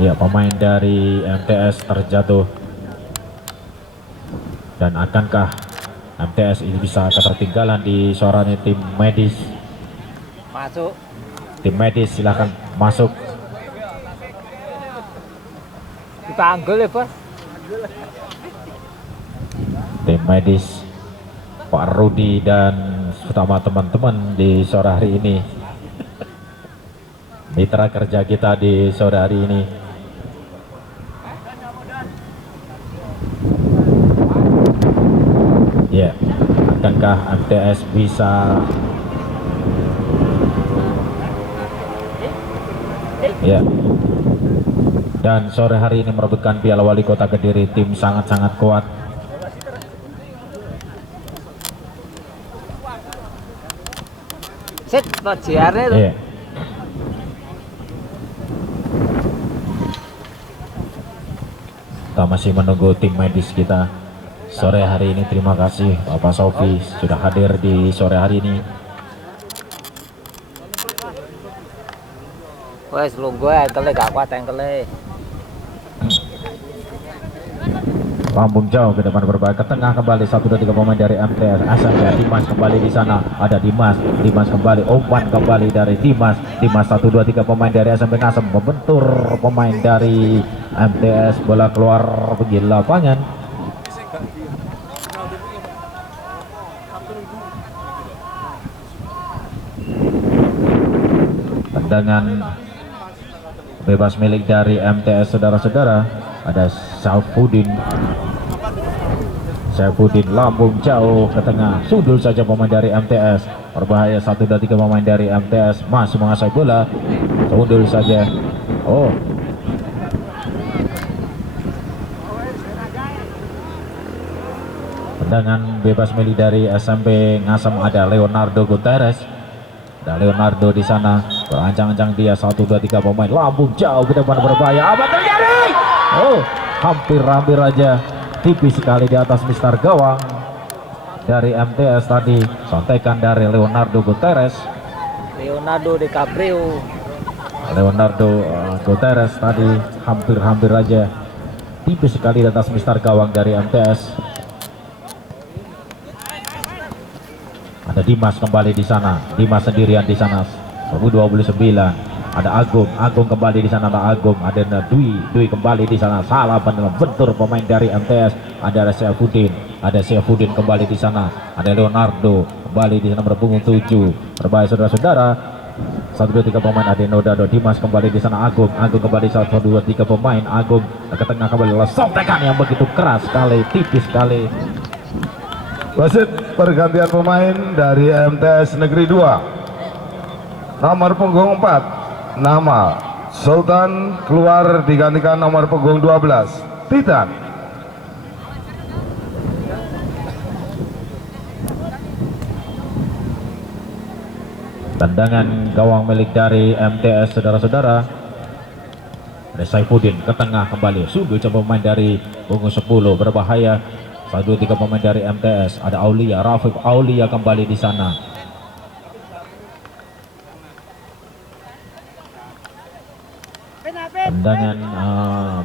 Ya, pemain dari MTS terjatuh. Dan akankah MTS ini bisa ketertinggalan di suaranya tim medis? Masuk. Tim medis silahkan masuk. Dipanggil ya, Bos. Tim medis, Pak Rudi dan utama teman-teman di sore hari ini, mitra kerja kita di sore hari ini. Ya, akankah MTS bisa? Ya, dan sore hari ini merebutkan piala wali kota Kediri, tim sangat-sangat kuat. Sit, bajiarnya tuh. Iya. Kita masih menunggu tim medis kita sore hari ini. Terima kasih Bapak Sofi sudah hadir di sore hari ini. Wes lu gue tele gak kuat tele. Lambung jauh ke depan, berbahaya ke tengah kembali. 1, 2, 3 pemain dari MTS SMP. Dimas kembali di sana, ada Dimas kembali, umpan kembali dari Dimas. 1, 2, 3 pemain dari SMP Ngasem membentur pemain dari MTS, bola keluar pergi lapangan. Tendangan bebas milik dari MTS, saudara-saudara. Ada Saifuddin, lambung jauh ke tengah, sundul saja pemain dari MTS, berbahaya. 1, 2, 3 pemain dari MTS masih menguasai bola, sundul saja. Oh, tendangan bebas milik dari SMP Ngasem. Ada Leonardo Guterres, ada Leonardo di sana, berancang-ancang dia. 1, 2, 3 pemain, lambung jauh ke depan, berbahaya. Apa terjadi? Oh, hampir aja, tipis sekali di atas mister gawang dari MTS tadi. Sontekan dari Leonardo Guterres. Leonardo DiCaprio. Leonardo Guterres tadi hampir aja, tipis sekali di atas mister gawang dari MTS. Ada Dimas kembali di sana, Dimas sendirian di sana. 29. Ada Agung kembali di sana, ada Dwi kembali di sana, salah bentur pemain dari MTS. Ada Saifuddin kembali di sana, ada Leonardo kembali di sana, berpunggung 7, berbahaya saudara-saudara. 1, 2, 3 pemain, ada Nodado. Dimas kembali di sana, Agung kembali. 1, 2, 3 pemain, Agung ke tengah kembali, sontekan yang begitu keras sekali, tipis sekali. Wasit pergantian pemain dari MTS Negeri 2. Nomor punggung 4, nama Sultan keluar digantikan nomor punggung 12 Titan. Tendangan gawang milik dari MTS, saudara-saudara. Ada Saifuddin ke tengah kembali. Sungguh coba pemain dari punggung 10 berbahaya. 1, 2, 3 pemain dari MTS. Ada Aulia, Rafiq Aulia kembali di sana. Tendangan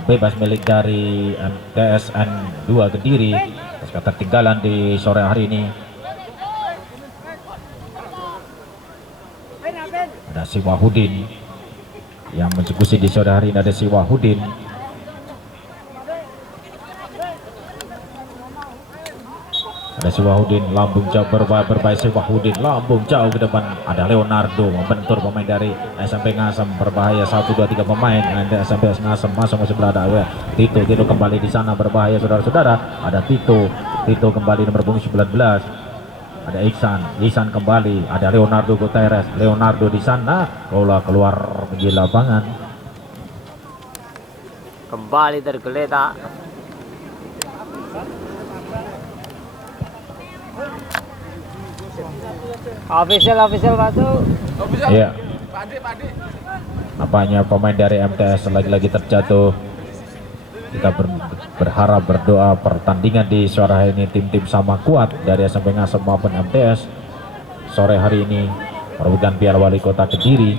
bebas milik dari MTSN 2 Kediri. Ketertinggalan di sore hari ini. Ada si Wahudin yang mencekusih di sore hari ini. Ada si Wahudin. Ada si Wahudin, lambung jauh berbaik si Wahudin, lambung jauh ke depan. Ada Leonardo membentur pemain dari SMP Ngasem, berbahaya. 1, 2, 3 pemain dari SMP Ngasem masuk ke sebelah ada Tito kembali di sana, berbahaya saudara-saudara. Ada Tito kembali nomor punggung 19. Ada Iksan kembali. Ada Leonardo Gutierrez, Leonardo di sana. Bola keluar di lapangan. Kembali tergeletak. Official masuk. Iya. Nampaknya pemain dari MTS lagi-lagi terjatuh. Kita berharap, berdoa pertandingan di sore hari ini tim-tim sama kuat dari SMP Ngasem maupun MTS. Sore hari ini merebutkan Piala Wali Kota Kediri.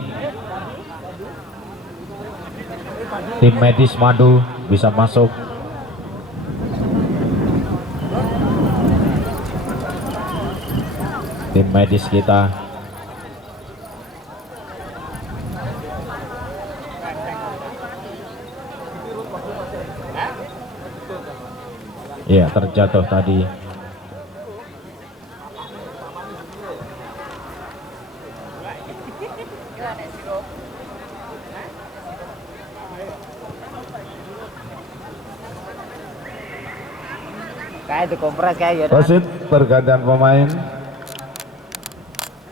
Tim medis Madu bisa masuk. Tim medis kita. Ya, terjatuh tadi. Kayak dikompres kayak ya. Wasit pergantian pemain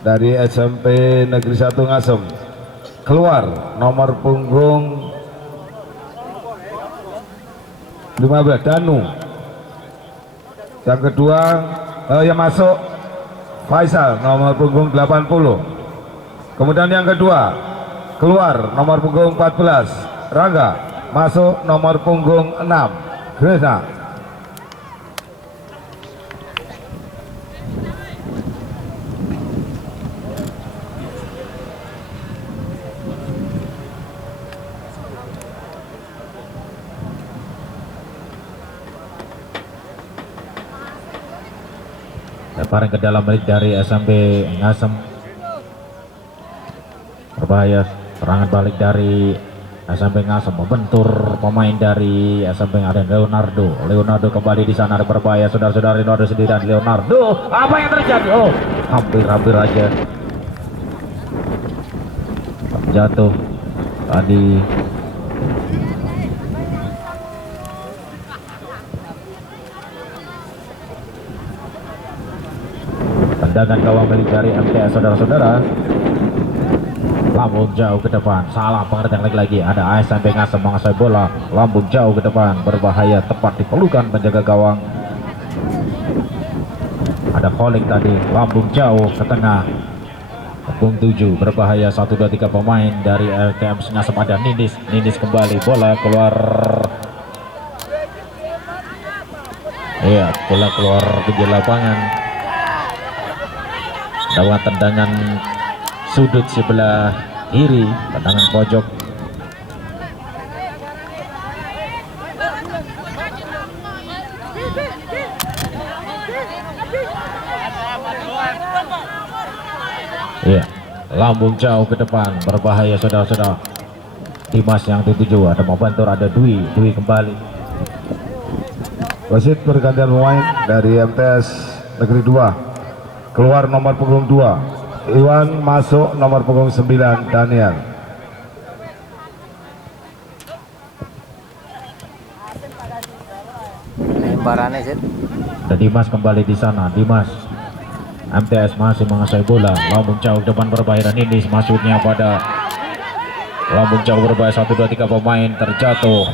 dari SMP Negeri 1 Ngasem. Keluar nomor punggung 15 Danu. Yang kedua yang masuk Faisal nomor punggung 80. Kemudian yang kedua keluar nomor punggung 14 Rangga, masuk nomor punggung 6 Gresa. Lemparan ke dalam balik dari SMP Ngasem, berbahaya. Serangan balik dari SMP Ngasem membentur pemain dari SMP. Ada Leonardo kembali di sana, ada berbahaya saudara-saudara. Leonardo sendirian. Leonardo, apa yang terjadi? Oh, hampir aja jatuh tadi. Tendangan gawang milik dari MTS, saudara-saudara. Lambung jauh ke depan, salah pengertian lagi. Ada SMP Ngasem menguasai bola, lambung jauh ke depan, berbahaya, tepat di pelukan penjaga gawang. Ada Kholik tadi, lambung jauh ke tengah, punggung 7, berbahaya. 1, 2, 3 pemain dari LTM Ngasem. Ada Ninis kembali, bola keluar. Iya, bola keluar di lapangan. Dapat tendangan sudut sebelah kiri, tendangan pojok. Iya, lambung jauh ke depan, berbahaya saudara-saudara. Dimas yang dituju, ada membantu, ada Dwi kembali. Wasit pergantian pemain dari MTS Negeri 2. Keluar nomor punggung 2 Iwan, masuk nomor punggung 9 Daniel. Lemparannya sih. Dan Dimas kembali di sana. Dimas, MTS masih menguasai bola, lambung jauh depan, berbahaya. Ninis masuknya pada Lambung jauh berbahaya, 1 2 3 pemain terjatuh.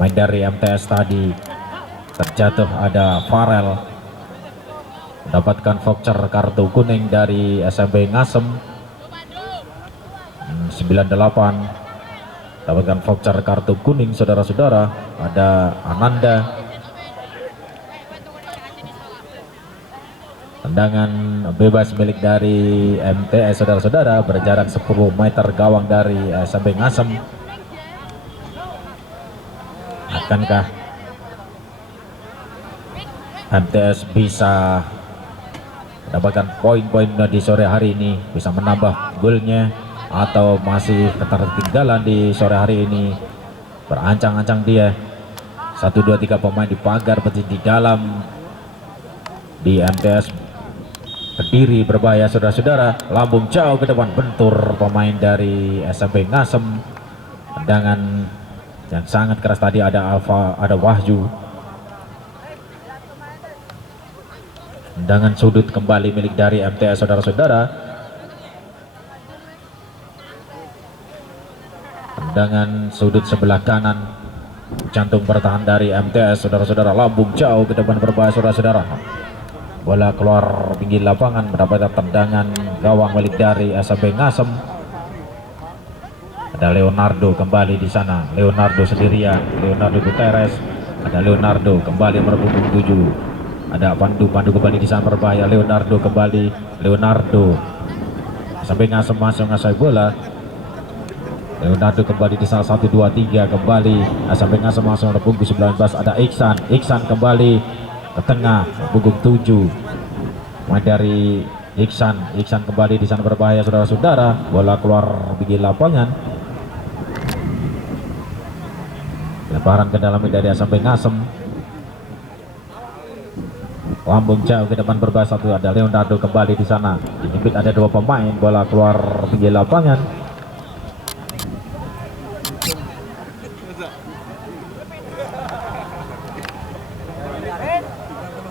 Main dari MTS tadi terjatuh, ada Farel mendapatkan voucher kartu kuning dari SMP Ngasem. 98 dapatkan voucher kartu kuning saudara-saudara. Ada Ananda. Tendangan bebas milik dari MTS saudara-saudara, berjarak 10 meter gawang dari SMP Ngasem. Akankah MTS bisa mendapatkan poin-poin di sore hari ini, bisa menambah golnya, atau masih ketertinggalan di sore hari ini? Berancang-ancang dia. 1 2 3 pemain di pagar besi di dalam di MTS Kediri berbahaya saudara-saudara. Lambung jauh ke depan, bentur pemain dari SMP Ngasem. Tendangan yang sangat keras tadi, ada Alfa, ada Wahyu. Tendangan sudut kembali milik dari MTS saudara-saudara. Tendangan sudut sebelah kanan, jantung bertahan dari MTS saudara-saudara. Lambung jauh ke depan berbahaya saudara-saudara. Bola keluar pinggir lapangan, mendapatkan tendangan gawang milik dari SMP Ngasem. Ada Leonardo kembali di sana, Leonardo sendirian, Leonardo Guterres. Ada Leonardo kembali merebut 7. Ada Pandu kembali di sana berbahaya. Leonardo kembali, Leonardo sampai Ngasem masuk ngasih bola. Leonardo kembali di sana, 1 2 3 kembali sampai Ngasem masuk punggung 19. Ada Iksan kembali ke tengah punggung 7. Main dari Iksan kembali di sana berbahaya saudara-saudara. Bola keluar pinggir lapangan. Lemparan ke dalam dari sampai Ngasem. Lambung jauh ke depan berbahaya 1. Ada Leonardo kembali di sana. Dihimpit ada 2 pemain. Bola keluar pinggir lapangan.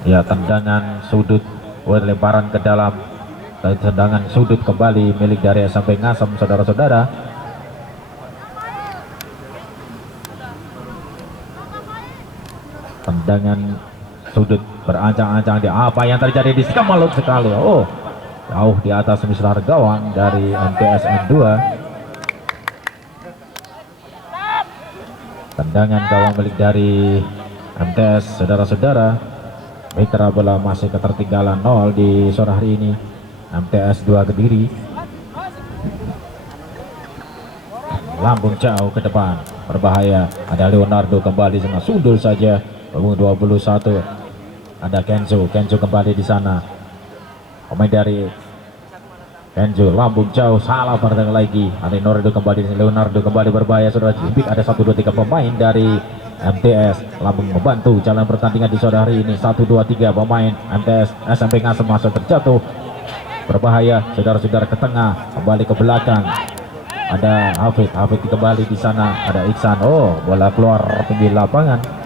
Ya, tendangan sudut, lemparan ke dalam. Tendangan sudut kembali milik dari SMP Ngasem saudara-saudara. Tendangan sudut berancang-ancang di apa yang terjadi di Kamalot sekali. Oh, jauh di atas mislar gawang dari MTS N2. Tendangan gawang milik dari MTS saudara-saudara. Mitra bola masih ketertinggalan 0 di sore hari ini. MTS 2 Kediri. Lambung jauh ke depan berbahaya. Ada Leonardo kembali sana, sundul saja. Punggung 21. Ada Kenzo kembali di sana. Pemain dari Kenzo, lambung jauh, salah bertengah lagi. Ada Leonardo kembali berbahaya saudara. Jimpit ada 1 2 3 pemain dari MTS. Lambung membantu jalan pertandingan di sore hari ini. 1 2 3 pemain MTS SMP Ngasem masuk terjatuh. Berbahaya saudara-saudara, ke tengah, kembali ke belakang. Ada Hafid kembali di sana. Ada Iksan. Oh, bola keluar pinggir lapangan.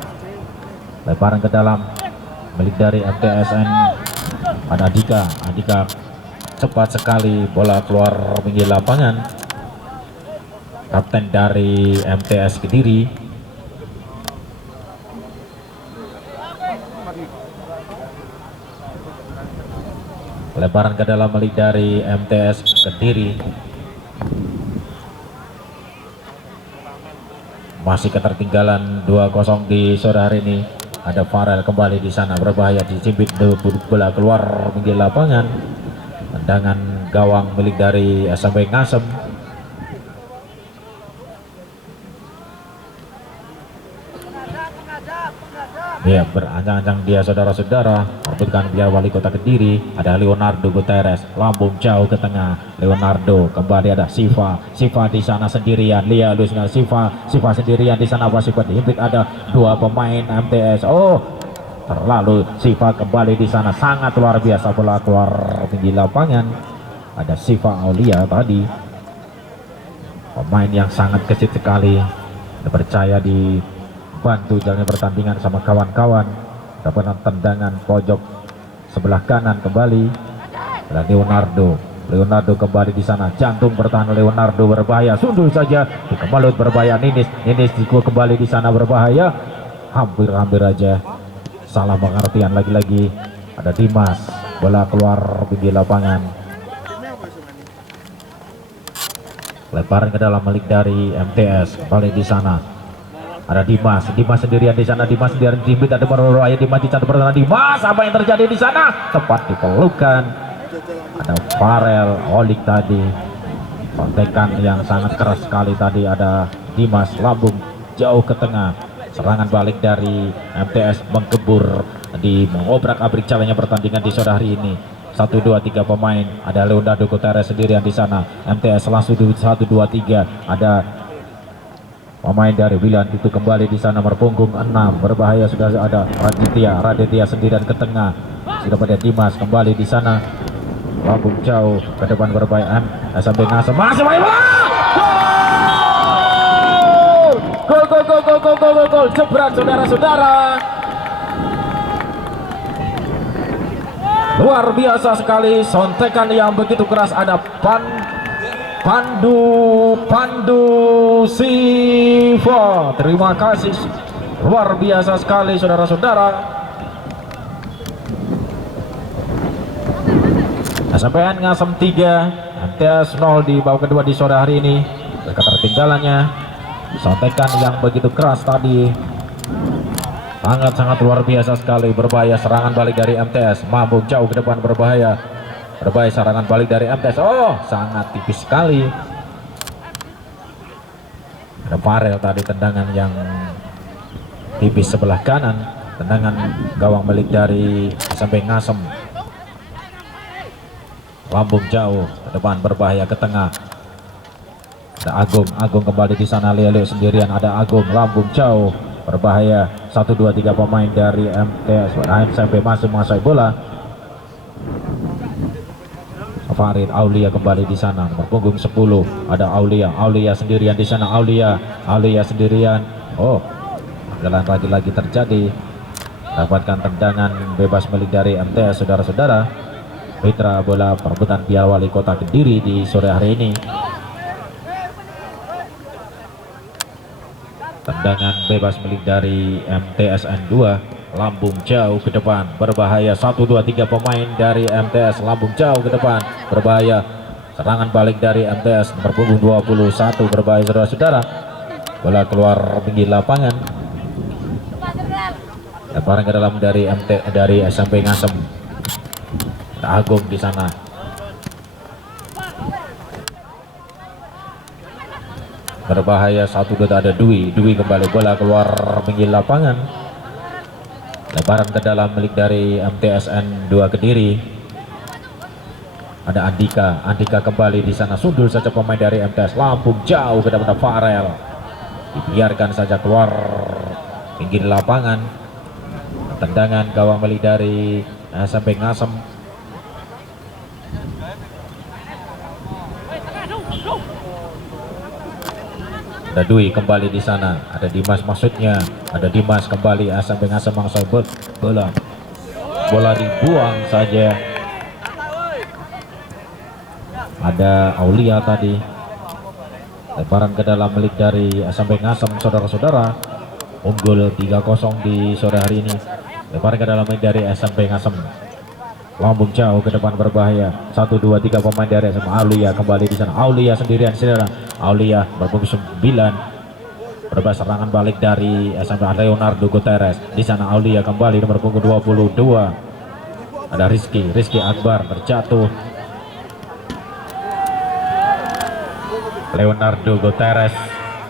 Lemparan ke dalam milik dari MTSN. Ada Andika cepat sekali, bola keluar pinggir lapangan. Kapten dari MTS Kediri. Lemparan ke dalam milik dari MTS Kediri. Masih ketertinggalan 2-0 di sore hari ini. Ada Farel kembali di sana, berbahaya, dicimpit bola keluar pinggir lapangan. Tendangan gawang milik dari SMP Ngasem. Ya, berancang-ancang dia saudara-saudara, merebutkan biar wali kota Kediri. Ada Leonardo Guterres, lambung jauh ke tengah. Leonardo kembali, ada Siva di sana sendirian. Siva sendirian di sana. Wasit dihimpit, ada 2 pemain MTS. Oh, terlalu Siva kembali di sana, sangat luar biasa, bola keluar pinggir lapangan. Ada Siva Aulia tadi, pemain yang sangat gesit sekali, percaya di bantu jalannya pertandingan sama kawan-kawan. Dapat tendangan pojok sebelah kanan kembali. Dan Leonardo kembali di sana, jantung bertahan Leonardo berbahaya, sundul saja di kemalut berbahaya. Ninis kembali di sana berbahaya, hampir aja salah pengertian lagi-lagi. Ada Dimas, bola keluar pinggir lapangan, lemparan ke dalam milik dari MTS. Kembali di sana ada Dimas sendirian di sana, Dimas sendirian Dimas, ada berbahaya. Dimas di sana pertahanan, Dimas, apa yang terjadi di sana? Tepat dipelukan. Ada Farel, Olik tadi, kontekan yang sangat keras sekali tadi. Ada Dimas, lambung jauh ke tengah, serangan balik dari MTS mengkebur di mengobrak-abrik jalannya pertandingan di sore hari ini. 1, 2, 3 pemain, ada Leonardo Gutierrez sendirian di sana. MTS langsung 1, 2, 3, ada pemain dari Wilan itu kembali di sana, nomor punggung 6 berbahaya. Sudah ada Raditya sendirian ke tengah, sudah pada Dimas kembali di sana, lambung jauh ke depan berbahaya. SMP Ngasem masih main bola, gol jebret saudara-saudara. Luar biasa sekali sontekan yang begitu keras. Ada Pandu Sivo, terima kasih, luar biasa sekali saudara-saudara. SMPN Ngasem 3, MTS 0 di babak kedua di sore hari ini. Ketertinggalannya, sontekan yang begitu keras tadi sangat luar biasa sekali, berbahaya. Serangan balik dari MTS, mampu jauh ke depan berbahaya. Serangan balik dari MTS, oh sangat tipis sekali. Ada Farel tadi, tendangan yang tipis sebelah kanan, tendangan gawang milik dari SMP Ngasem. Lambung jauh ke depan berbahaya, ke tengah ada Agung kembali di sana, Lele sendirian, ada Agung, lambung jauh berbahaya. 1, 2, 3 pemain dari MTS SMP masih menguasai bola. Farid Aulia kembali di sana, nomor punggung 10 ada Aulia sendirian di sana, Aulia sendirian. Oh, jalan lagi terjadi, dapatkan tendangan bebas milik dari MTS saudara-saudara. Mitra bola perebutan Piala Wali Kota Kediri di sore hari ini. Tendangan bebas milik dari MTSN 2, lambung jauh ke depan berbahaya. 1, 2, 3 pemain dari MTS, lambung jauh ke depan berbahaya. Serangan balik dari MTS, nomor punggung 21 berbahaya saudara-saudara. Bola keluar pinggir lapangan, lemparan ke dalam dari SMP Ngasem. Agung di sana, berbahaya. 1, 2, ada Dwi kembali, bola keluar pinggir lapangan, lebaran ke dalam milik dari MTSN 2 Kediri. Ada Andika kembali di sana, sundul saja pemain dari MTS, lambung jauh ke depan Farel, dibiarkan saja keluar pinggir lapangan. Tendangan gawang milik dari SMP Ngasem. Ada Dwi kembali di sana, ada Dimas maksudnya, ada Dimas kembali. SMP Ngasem menguasai bola dibuang saja. Ada Aulia tadi, lemparan ke dalam milik dari SMP Ngasem saudara-saudara, unggul 3-0 di sore hari ini. Lemparan ke dalam milik dari SMP Ngasem, lambung jauh ke depan berbahaya. 1, 2, 3 pemain dari SMA. Aulia kembali di sana, Aulia sendirian saudara. Aulia berpunggung 9 berbahaya. Serangan balik dari SMP Leonardo Gutierrez di sana. Aulia kembali, nomor punggung 22 ada Rizky Akbar terjatuh. Leonardo Gutierrez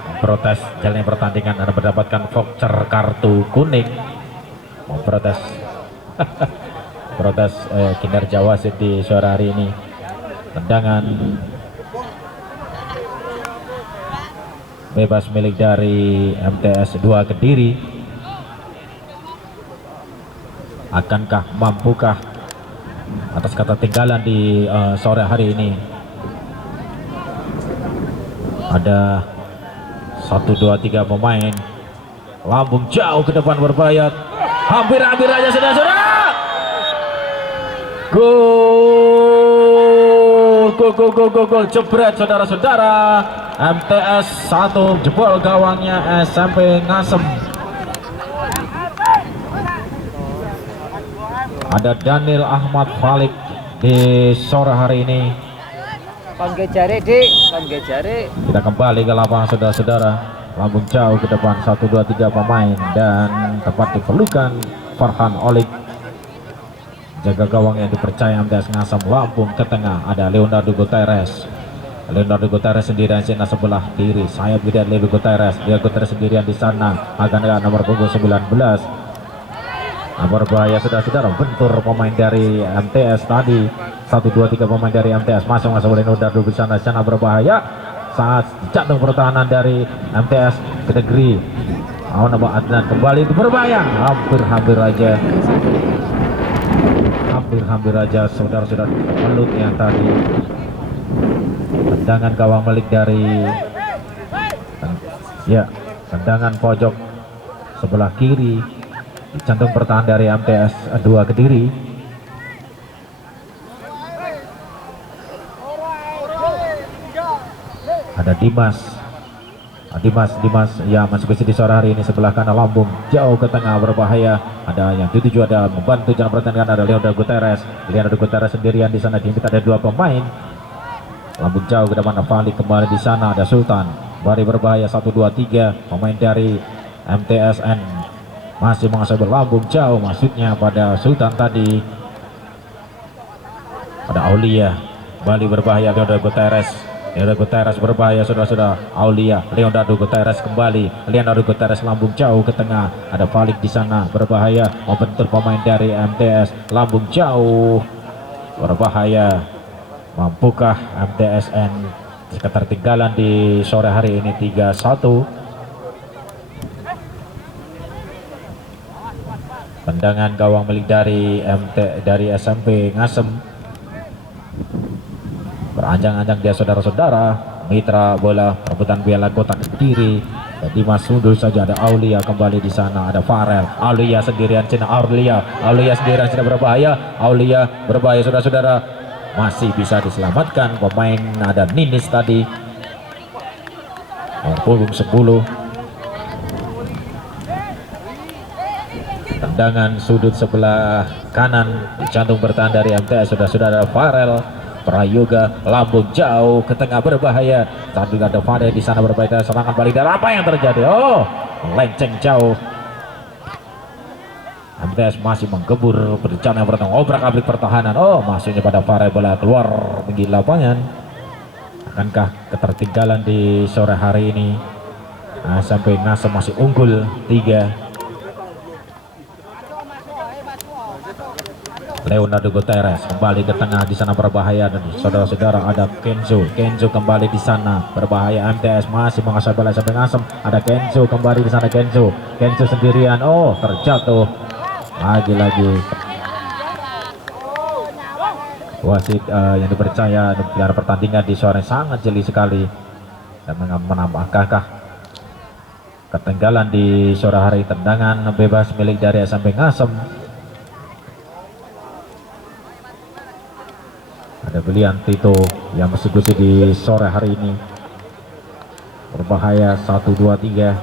memprotes jalannya pertandingan dan mendapatkan voucher kartu kuning, memprotes kinerja wasit di sore hari ini. Tendangan bebas milik dari MTS 2 Kediri. Akankah, mampukah atas ketertinggalan di sore hari ini? Ada 1, 2, 3 pemain, lambung jauh ke depan berbahaya, hampir aja saudara-saudara. Gol gol jebret saudara-saudara. MTS 1 jebol gawangnya SMP Ngasem. Ada Daniel Ahmad Falik di sore hari ini. Kon jari dik, kon jari. Kita kembali ke lapangan saudara-saudara. Lambung jauh ke depan 1 2 3 pemain dan tepat diperlukan Farhan Olik. Jaga gawang yang dipercaya MTS Ngasem. Lambung ke tengah ada Leonardo Gutierrez. Leonardo Gutierrez sendirian di sebelah kiri. Sayap tidak Leo Gutierrez. Dia Gutierrez sendirian di sana. Akan ada nomor punggung 19. Berbahaya saudara-saudara, bentur pemain dari MTS tadi. 1 2 3 pemain dari MTS masuk Leonardo di sana berbahaya. Saat jantung pertahanan dari MTS Kedegri. Nama Adnan kembali itu berbahaya. Hampir aja saudara-saudara melut yang tadi. Tendangan gawang Melik dari tendangan pojok sebelah kiri di jantung pertahanan dari MTS 2 Kediri. Ada Dimas yang masuk ke di sore hari ini sebelah kanan. Lambung jauh ke tengah berbahaya. Ada yang dituju, ada membantu jalan pertandingan, ada Leonardo Gutierrez sendirian di sana. Kita ada 2 pemain. Lambung jauh ke depan, Fali kembali di sana. Ada Sultan Bari berbahaya 1 2 3 pemain dari MTSN masih mengasah berlambung jauh, maksudnya pada Sultan tadi. Ada Aulia Bali berbahaya, Leonardo Gutierrez berbahaya saudara-saudara. Leonardo Gutierrez kembali. Leonardo Gutierrez lambung jauh ke tengah. Ada Falik di sana berbahaya, membentur pemain dari MTS. Lambung jauh berbahaya. Mampukah MTSN ketertinggalan di sore hari ini 3-1? Tendangan gawang milik dari SMP Ngasem. Beranjang-anjang dia saudara-saudara. Mitra bola rebutan piala kota Kediri. Dimas sundul saja. Ada Aulia kembali di sana. Ada Farel. Aulia sendirian Cina. Aulia sendirian Cina berbahaya. Aulia berbahaya saudara-saudara. Masih bisa diselamatkan pemain. Ada Ninis tadi. Punggung 10. Tendangan sudut sebelah kanan di jantung bertahan dari MTS. Sudah ada Farel Prayoga, lambung jauh ke tengah berbahaya. Tadi ada Fadel di sana berbahaya. Serangan balik, dan apa yang terjadi? Melenceng jauh. MTS masih menggebur berencana pertahanan, obrak-abrik pertahanan. Masuknya pada Farel, bola keluar tinggi lapangan. Akankah ketertinggalan di sore hari ini? Sampai Ngasem masih unggul 3. Leonardo Gutierrez kembali ke tengah di sana berbahaya, dan saudara-saudara ada Kenzo kembali di sana berbahaya. MTS masih mengasah bola sampai Ngasem. Ada Kenzo kembali di sana. Kenzo sendirian. Terjatuh lagi. Wasit yang dipercaya dalam pertandingan di sore sangat jeli sekali, dan menambahkah ketinggalan di sore hari. Tendangan bebas milik dari SMP Ngasem. Ada Belian Tito yang bersekusi di sore hari ini berbahaya 1 2 3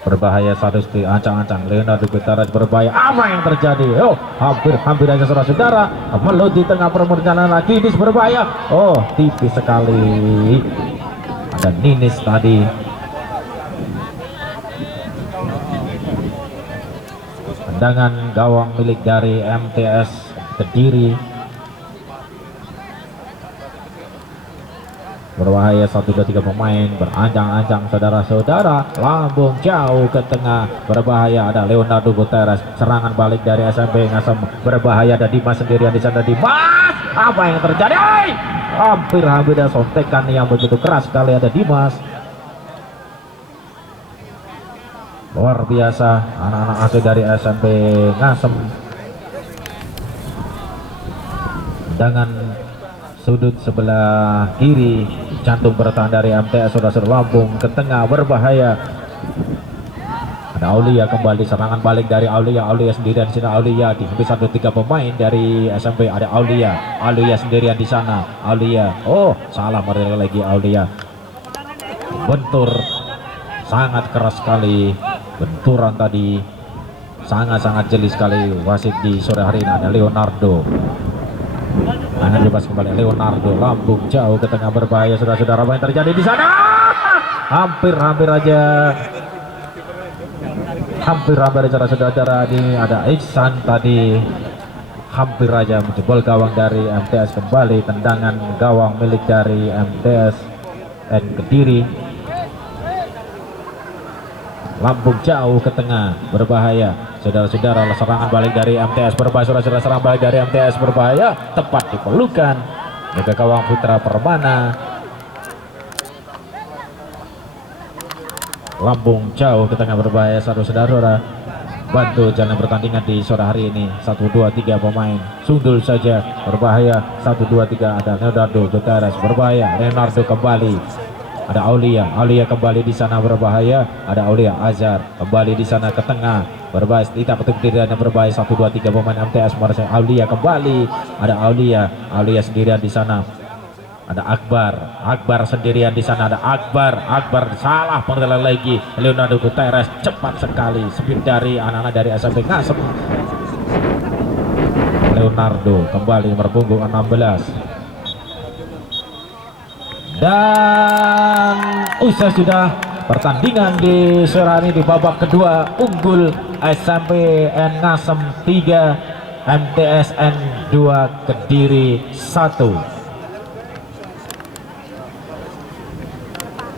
berbahaya. Satu ancang-ancang Leonardo Gutierrez berbahaya. Apa yang terjadi? Hampir aja saudara-saudara melut di tengah perjalanan lagi. Ninis berbahaya. Tipis sekali. Ada Ninis tadi. Tendangan gawang milik dari MTS Kediri berbahaya. 1 2 3 pemain beranjang-anjang saudara-saudara. Lambung jauh ke tengah berbahaya. Ada Leonardo Gutierrez. Serangan balik dari SMP Ngasem berbahaya. Ada Dimas sendirian di sana. Dimas, apa yang terjadi? Hampir ada sontekan yang begitu keras sekali. Ada Dimas. Luar biasa anak-anak asuh dari SMP Ngasem. Tendangan sudut sebelah kiri jantung bertahan dari MTS. Saudara lambung ke tengah berbahaya. Ada Aulia kembali, serangan balik dari Aulia sendirian di sini. Aulia dihabis 1-3 pemain dari SMP. Ada Aulia sendirian di sana. Aulia, oh salah mereka lagi. Aulia bentur sangat keras sekali, benturan tadi sangat jeli sekali. Wasit di sore hari ini ada Leonardo. Tangan bebas kembali Leonardo, lambung jauh ke tengah berbahaya. Saudara-saudara, apa yang terjadi di sana? Hampir aja saudara-saudara. Ini ada Iksan tadi, hampir aja menjebol gawang dari MTS. Kembali tendangan gawang milik dari MTS N Kediri, lambung jauh ke tengah berbahaya. Saudara-saudara, serangan balik dari MTS berbahaya. Saudara-saudara, serangan balik dari MTS berbahaya, tepat dipelukan jaga gawang Putra Permana. Lambung jauh ke tengah berbahaya. Saudara-saudara, bantu jalan pertandingan di sore hari ini. 1, 2, 3 pemain sundul saja berbahaya. 1, 2, 3 ada Leonardo Jotaras berbahaya. Leonardo kembali, ada Aulia kembali di sana berbahaya. Ada Aulia Azhar kembali di sana ke tengah berbahaya. Tidak betul diri dan berbahaya. 1, 2, 3 pemain MTS Marseille. Aulia kembali, ada Aulia sendirian di sana. Ada Akbar sendirian di sana. Ada Akbar salah pengendalian lagi. Leonardo Gutierrez cepat sekali, speed dari anak-anak dari SMP Ngasem. Leonardo kembali nomor punggung 16. Dan usai sudah pertandingan di sore hari di babak kedua, unggul SMP N Ngasem 3, MTSN 2 Kediri 1.